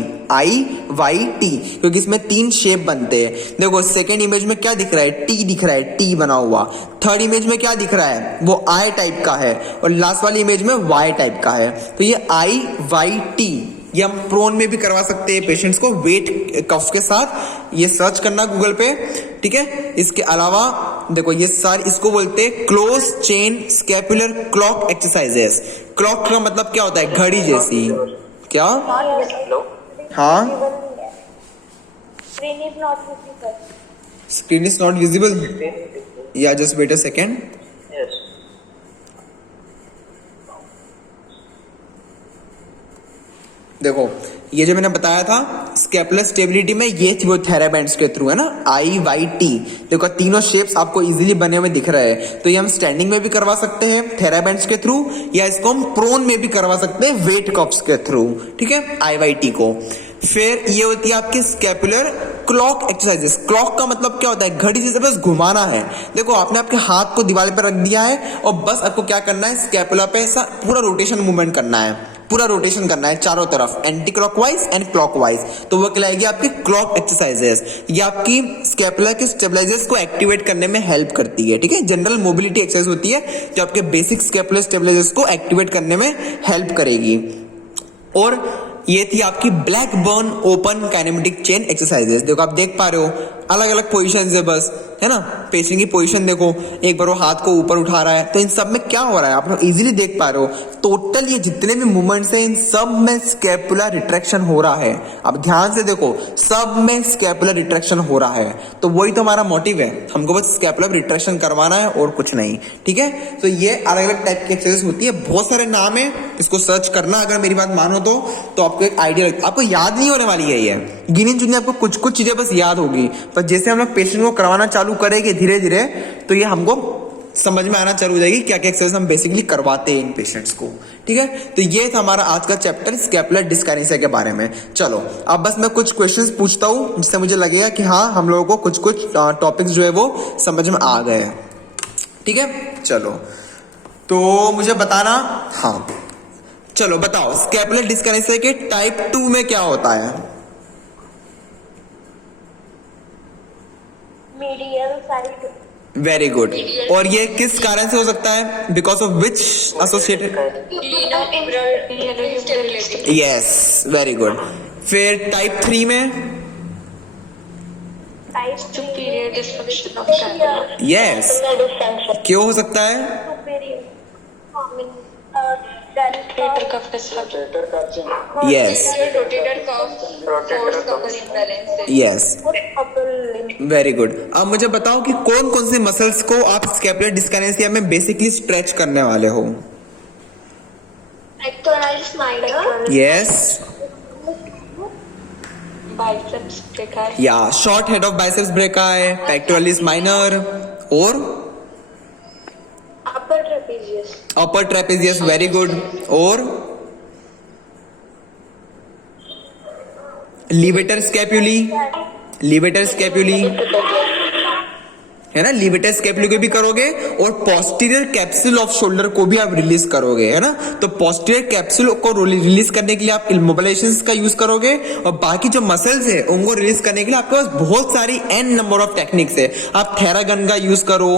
क्योंकि इसमें 3 शेप बनते हैं। देखो सेकेंड इमेज में क्या दिख रहा है, T दिख रहा है, T बना हुआ। थर्ड इमेज में क्या दिख रहा है, वो I टाइप का है, और लास्ट वाली इमेज में Y टाइप का है। तो ये IYT, ये हम प्रोन में भी करवा सकते हैं पेशेंट्स को वेट कफ के साथ, ये सर्च करना गूगल पे, ठीक है। इसके अलावा देखो ये सारी, इसको बोलते हैं close chain scapular clock exercises. Clock का मतलब क्या होता है, घड़ी जैसी, क्या? हाँ, Screen is not visible. Screen is not visible, या जस्ट वेट अ सेकेंड। देखो ये जो मैंने बताया था स्कैपुलर स्टेबिलिटी में, ये थी वो थेराबैंड्स के थ्रू, है ना, IYT। देखो तीनों शेप्स आपको इजीली बने हुए दिख रहे हैं, तो ये हम स्टैंडिंग में भी करवा सकते हैं थेराबैंड्स के थ्रू, या इसको हम प्रोन में भी करवा सकते हैं वेट कप्स के थ्रू, ठीक है, IYT को। फिर ये होती है आपकी स्कैपुलर क्लॉक एक्सरसाइजेस। क्लॉक का मतलब क्या होता है, घड़ी जैसे बस घुमाना है। देखो आपने आपके हाथ को दीवार पर रख दिया है और बस आपको क्या करना है, स्कैपुला पे ऐसा पूरा रोटेशन मूवमेंट करना है, पूरा रोटेशन करना है चारों तरफ, एंटी क्लॉकवाइज एंड क्लॉकवाइज। तो वो कहलाएगी आपकी क्लॉक एक्सरसाइजेस। ये आपकी स्कैपुला के स्टेबलाइजर्स को एक्टिवेट करने में हेल्प करती है, ठीक है। जनरल मोबिलिटी एक्सरसाइज होती है जो आपके बेसिक स्कैपुलर स्टेबलाइजर्स को एक्टिवेट करने में हेल्प करेगी। और ये थी आपकी black burn open kinematic chain exercises. देखो आप देख पा रहे हो अलग अलग पोजीशन है बस, है ना। पेशेंट की पोजीशन देखो, एक बार वो हाथ को ऊपर उठा रहा है, तो इन सब में क्या हो रहा है आप लोग इजीली देख पा रहे हो। टोटल ये जितने भी मूवमेंट्स हैं इन सब में स्कैपुलर रिट्रैक्शन हो रहा है। अब ध्यान से देखो, सब में स्कैपुलर रिट्रैक्शन हो रहा है, तो वही तो हमारा मोटिव है, हमको बस स्कैपुलर रिट्रैक्शन करवाना है और कुछ नहीं, ठीक है। तो ये अलग अलग टाइप की एक्सरसाइज होती है, बहुत सारे नाम है, इसको सर्च करना अगर मेरी बात मानो तो आपको एक आइडिया, आपको याद नहीं होने वाली है, ये गिनी चुनी आपको कुछ कुछ चीजें बस याद होगी, पर जैसे हम लोग पेशेंट को करवाना चालू करेंगे धीरे धीरे, तो ये हमको समझ में आना चालू हो जाएगी क्या क्या एक्सरसाइज हम बेसिकली करवाते हैं इन पेशेंट्स को, ठीक है। तो ये था हमारा आज का चैप्टर स्कैपुलर डिस्काइनेसिया के बारे में। चलो अब बस मैं कुछ क्वेश्चंस पूछता हूं जिससे मुझे लगेगा कि हाँ हम लोगों को कुछ कुछ टॉपिक्स जो है वो समझ में आ गए हैं। ठीक है, चलो तो मुझे बताना। हाँ चलो बताओ, स्कैपुलर डिस्काइनेसिया के टाइप 2 में क्या होता है? Medial side. Very good. और ये किस कारण से हो सकता है? Because of which associated? Yes, very good. फिर टाइप 3 में? Type Superior dysfunction of scapula. Yes, क्यों हो सकता है? Superior Rotator cuff dysfunction. Yes Rotator cuff force couple imbalance. Yes, very good. अब मुझे बताओ कि कौन कौन से मसल्स को आप स्कैपुलर डिस्काइनेसिया में बेसिकली स्ट्रेच करने वाले हो? Pectorals minor. Yes, Biceps brachii. या short head of biceps brachii, pectoralis minor, और अपर ट्रेपेजियस। अपर ट्रेपेजियस, वेरी गुड। और लिवेटर स्कैपुली, लिवेटर स्कैपुली है ना, लिवेटर स्कैपुली को भी करोगे और पोस्टीरियर कैप्सूल ऑफ शोल्डर को भी आप रिलीज करोगे, है ना। तो पोस्टीरियर कैप्सूल को रिलीज करने के लिए आप इमोबिलाइजेशंस का यूज करोगे, और बाकी जो मसल्स है उनको रिलीज करने के लिए आपके पास बहुत सारी एन नंबर ऑफ टेक्निक्स है। आप थेरागन का यूज करो,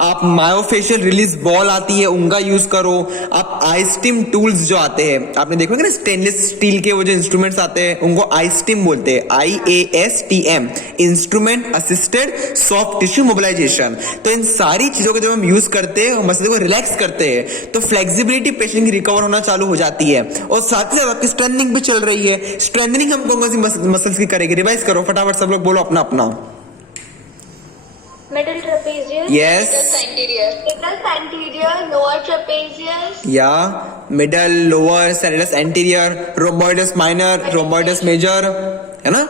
आप मायोफेशियल रिलीज बॉल आती है उनका यूज करो, आप आईस्टीम टूल्स जो आते हैं, आपने देखोगे ना स्टेनलेस स्टील के वो जो इंस्ट्रूमेंट्स आते हैं उनको आईस्टीम बोलते हैं, IASTM, instrument assisted soft tissue mobilisation. तो इन सारी चीजों को जब हम यूज करते हैं, मसले को रिलैक्स करते हैं, तो फ्लेक्सिबिलिटी पेशेंट की रिकवर होना चालू हो जाती है, और साथ ही साथ आपकी स्ट्रेंथनिंग भी चल रही है। स्ट्रेंथनिंग हम कौन सी मसल्स की करेंगे? रिवाइज करो फटाफट, सब लोग बोलो अपना अपना। Middle trapezius. Yes, Anterior. Middle anterior, lower trapezius. या middle, lower, serratus anterior, rhomboids minor, rhomboids major, है ना।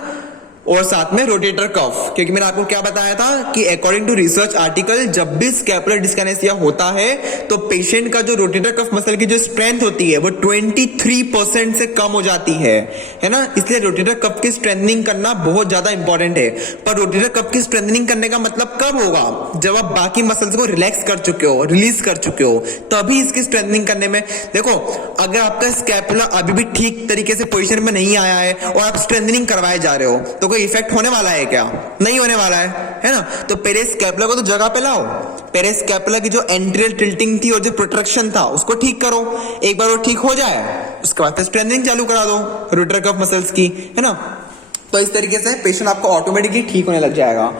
और साथ में रोटेटर कफ, क्योंकि मैंने आपको क्या बताया था कि अकॉर्डिंग टू रिसर्च आर्टिकल, जब भी स्कैपुलर डिस्काइनेसिया होता है तो पेशेंट का जो रोटेटर कफ मसल की जो स्ट्रेंथ होती है वो 23% से कम हो जाती है ना। इसलिए रोटेटर कफ की स्ट्रेंथनिंग करना बहुत ज्यादा इंपॉर्टेंट है। पर रोटेटर कफ की स्ट्रेंथनिंग करने का मतलब कब होगा? जब आप बाकी मसल्स को रिलैक्स कर चुके हो, रिलीज कर चुके हो, तभी इसकी स्ट्रेंथनिंग करने में। देखो, अगर आपका स्कैपुला अभी भी ठीक तरीके से पोजीशन में नहीं आया है और आप स्ट्रेंथनिंग करवाए जा रहे हो, तो इफेक्ट होने वाला है क्या? नहीं होने वाला है ना। तो पेरेस स्कैपुला को तो जगह पे लाओ, पेरेस स्कैपुला की जो एंटीरियर टिल्टिंग थी और जो प्रोट्रैक्शन था उसको ठीक करो। एक बार वो ठीक हो जाए उसके बाद स्ट्रेंथनिंग चालू करा दो रोटेटर कफ मसल्स की, है ना। तो इस तरीके से पेशेंट आपको ऑटोमेटिकली ठीक होने लग जाएगा।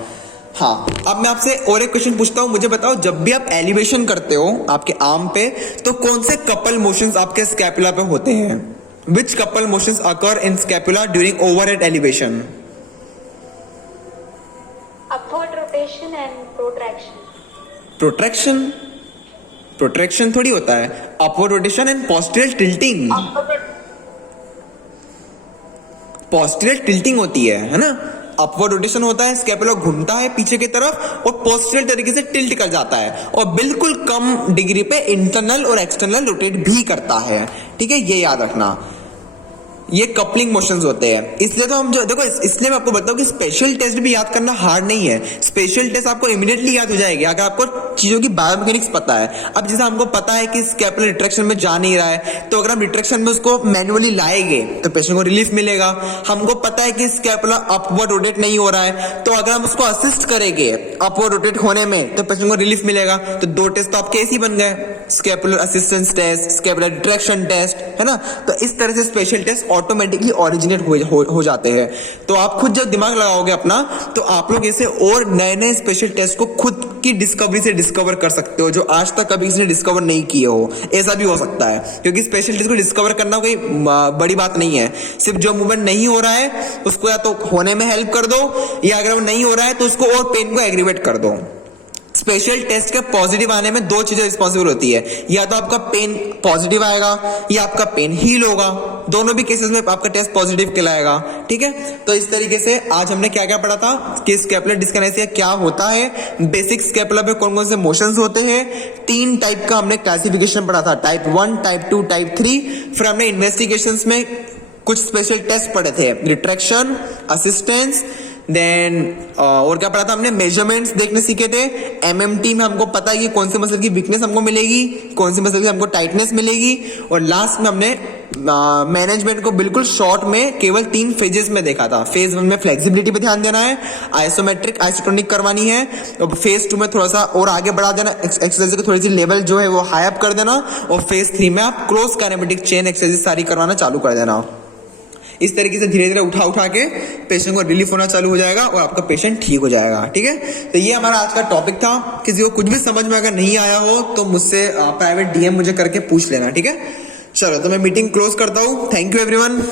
हाँ, अब मैं आपसे और एक क्वेश्चन पूछता हूं, मुझे बताओ, जब भी आप एलिवेशन करते हो आपके आर्म पे, तो कौन से कपल मोशंस आपके स्कैपुला पे होते हैं? Which couple motions occur in scapula during overhead elevation? Upward rotation and protraction. Protraction? Protraction थोड़ी होता है, upward rotation and posterior tilting. Posterior tilting होती है ना। अपवर्ड रोटेशन होता है, स्कैपुला घूमता है पीछे की तरफ और पोस्टीरियर तरीके से टिल्ट कर जाता है, और बिल्कुल कम डिग्री पे इंटरनल और एक्सटर्नल रोटेट भी करता है। ठीक है, ये याद रखना, ये कपलिंग मोशंस होते हैं। इसलिए तो हम जो देखो, इसलिए मैं आपको बताऊं कि स्पेशल टेस्ट भी याद करना हार्ड नहीं है। स्पेशल टेस्ट आपको इमीडिएटली याद हो जाएगी अगर आपको चीजों की बायोमैकेनिक्स पता है। अब जैसे हमको पता है कि स्कैपुलर रिट्रैक्शन में जा नहीं रहा है, तो अगर हम रिट्रैक्शन में उसको मैन्युअली लाएंगे तो पेशेंट को रिलीफ मिलेगा। हमको पता है कि स्कैपुला अपवर्ड रोटेट नहीं हो रहा है, तो अगर हम उसको असिस्ट करेंगे अपवर्ड रोटेट होने में तो पेशेंट को रिलीफ मिलेगा। तो दो टेस्ट तो आपके ऐसे ही बन गए, scapular assistance test, scapular retraction test, है ना। तो इस तरह से स्पेशल टेस्ट ऑटोमेटिकली ओरिजिनेट हो जाते हैं। तो आप खुद जब दिमाग लगाओगे अपना, तो आप लोग ऐसे और नए नए स्पेशल टेस्ट को खुद की डिस्कवरी से डिस्कवर कर सकते हो, जो आज तक कभी किसी ने डिस्कवर नहीं किए हो। ऐसा भी हो सकता है, क्योंकि स्पेशल टेस्ट को डिस्कवर करना कोई बड़ी बात नहीं है। सिर्फ जो मूवमेंट नहीं हो रहा है उसको या तो होने में हेल्प कर दो, या अगर वो नहीं हो रहा है तो उसको और पेन को एग्रीवेट कर दो। स्पेशल टेस्ट के पॉजिटिव आने में दो चीजें रिस्पॉन्सिबल होती है, या तो आपका पेन पॉजिटिव आएगा या आपका पेन हील होगा। दोनों भी केसेस में आपका टेस्ट पॉजिटिव कहलाएगा। ठीक है, तो इस तरीके से आज हमने क्या क्या पढ़ा था कि स्कैपुलर डिस्काइनेसिया क्या होता है, बेसिक स्कैपुला पे कौन कौन से मोशंस होते हैं, 3 टाइप का हमने क्लासिफिकेशन पढ़ा था, टाइप 1, टाइप 2, टाइप 3। फिर हमने इन्वेस्टिगेशंस में कुछ स्पेशल टेस्ट पढ़े थे, रिट्रैक्शन, असिस्टेंस, देन और क्या पढ़ा था हमने, मेजरमेंट्स देखने सीखे थे। एमएमटी में हमको पता है कि कौन सी मसल की वीकनेस हमको मिलेगी, कौन सी मसल की हमको टाइटनेस मिलेगी। और लास्ट में हमने मैनेजमेंट को बिल्कुल शॉर्ट में केवल 3 फेजेस में देखा था। फेज 1 में फ्लेक्सिबिलिटी पे ध्यान देना है, आइसोमेट्रिक आइसोटोनिक करवानी है, और फेज 2 में थोड़ा सा और आगे बढ़ा देना, एक्सरसाइज की थोड़ी सी लेवल जो है वो हाई अप कर देना, और फेज 3 में आप क्रॉस काइनेमेटिक चेन एक्सरसाइज सारी करवाना चालू कर देना। इस तरीके से धीरे धीरे उठा के पेशेंट को रिलीफ होना चालू हो जाएगा और आपका पेशेंट ठीक हो जाएगा। ठीक है, तो ये हमारा आज का टॉपिक था। किसी को कुछ भी समझ में अगर नहीं आया हो तो मुझसे प्राइवेट डीएम मुझे करके पूछ लेना। ठीक है, चलो तो मैं मीटिंग क्लोज करता हूँ। Thank you everyone.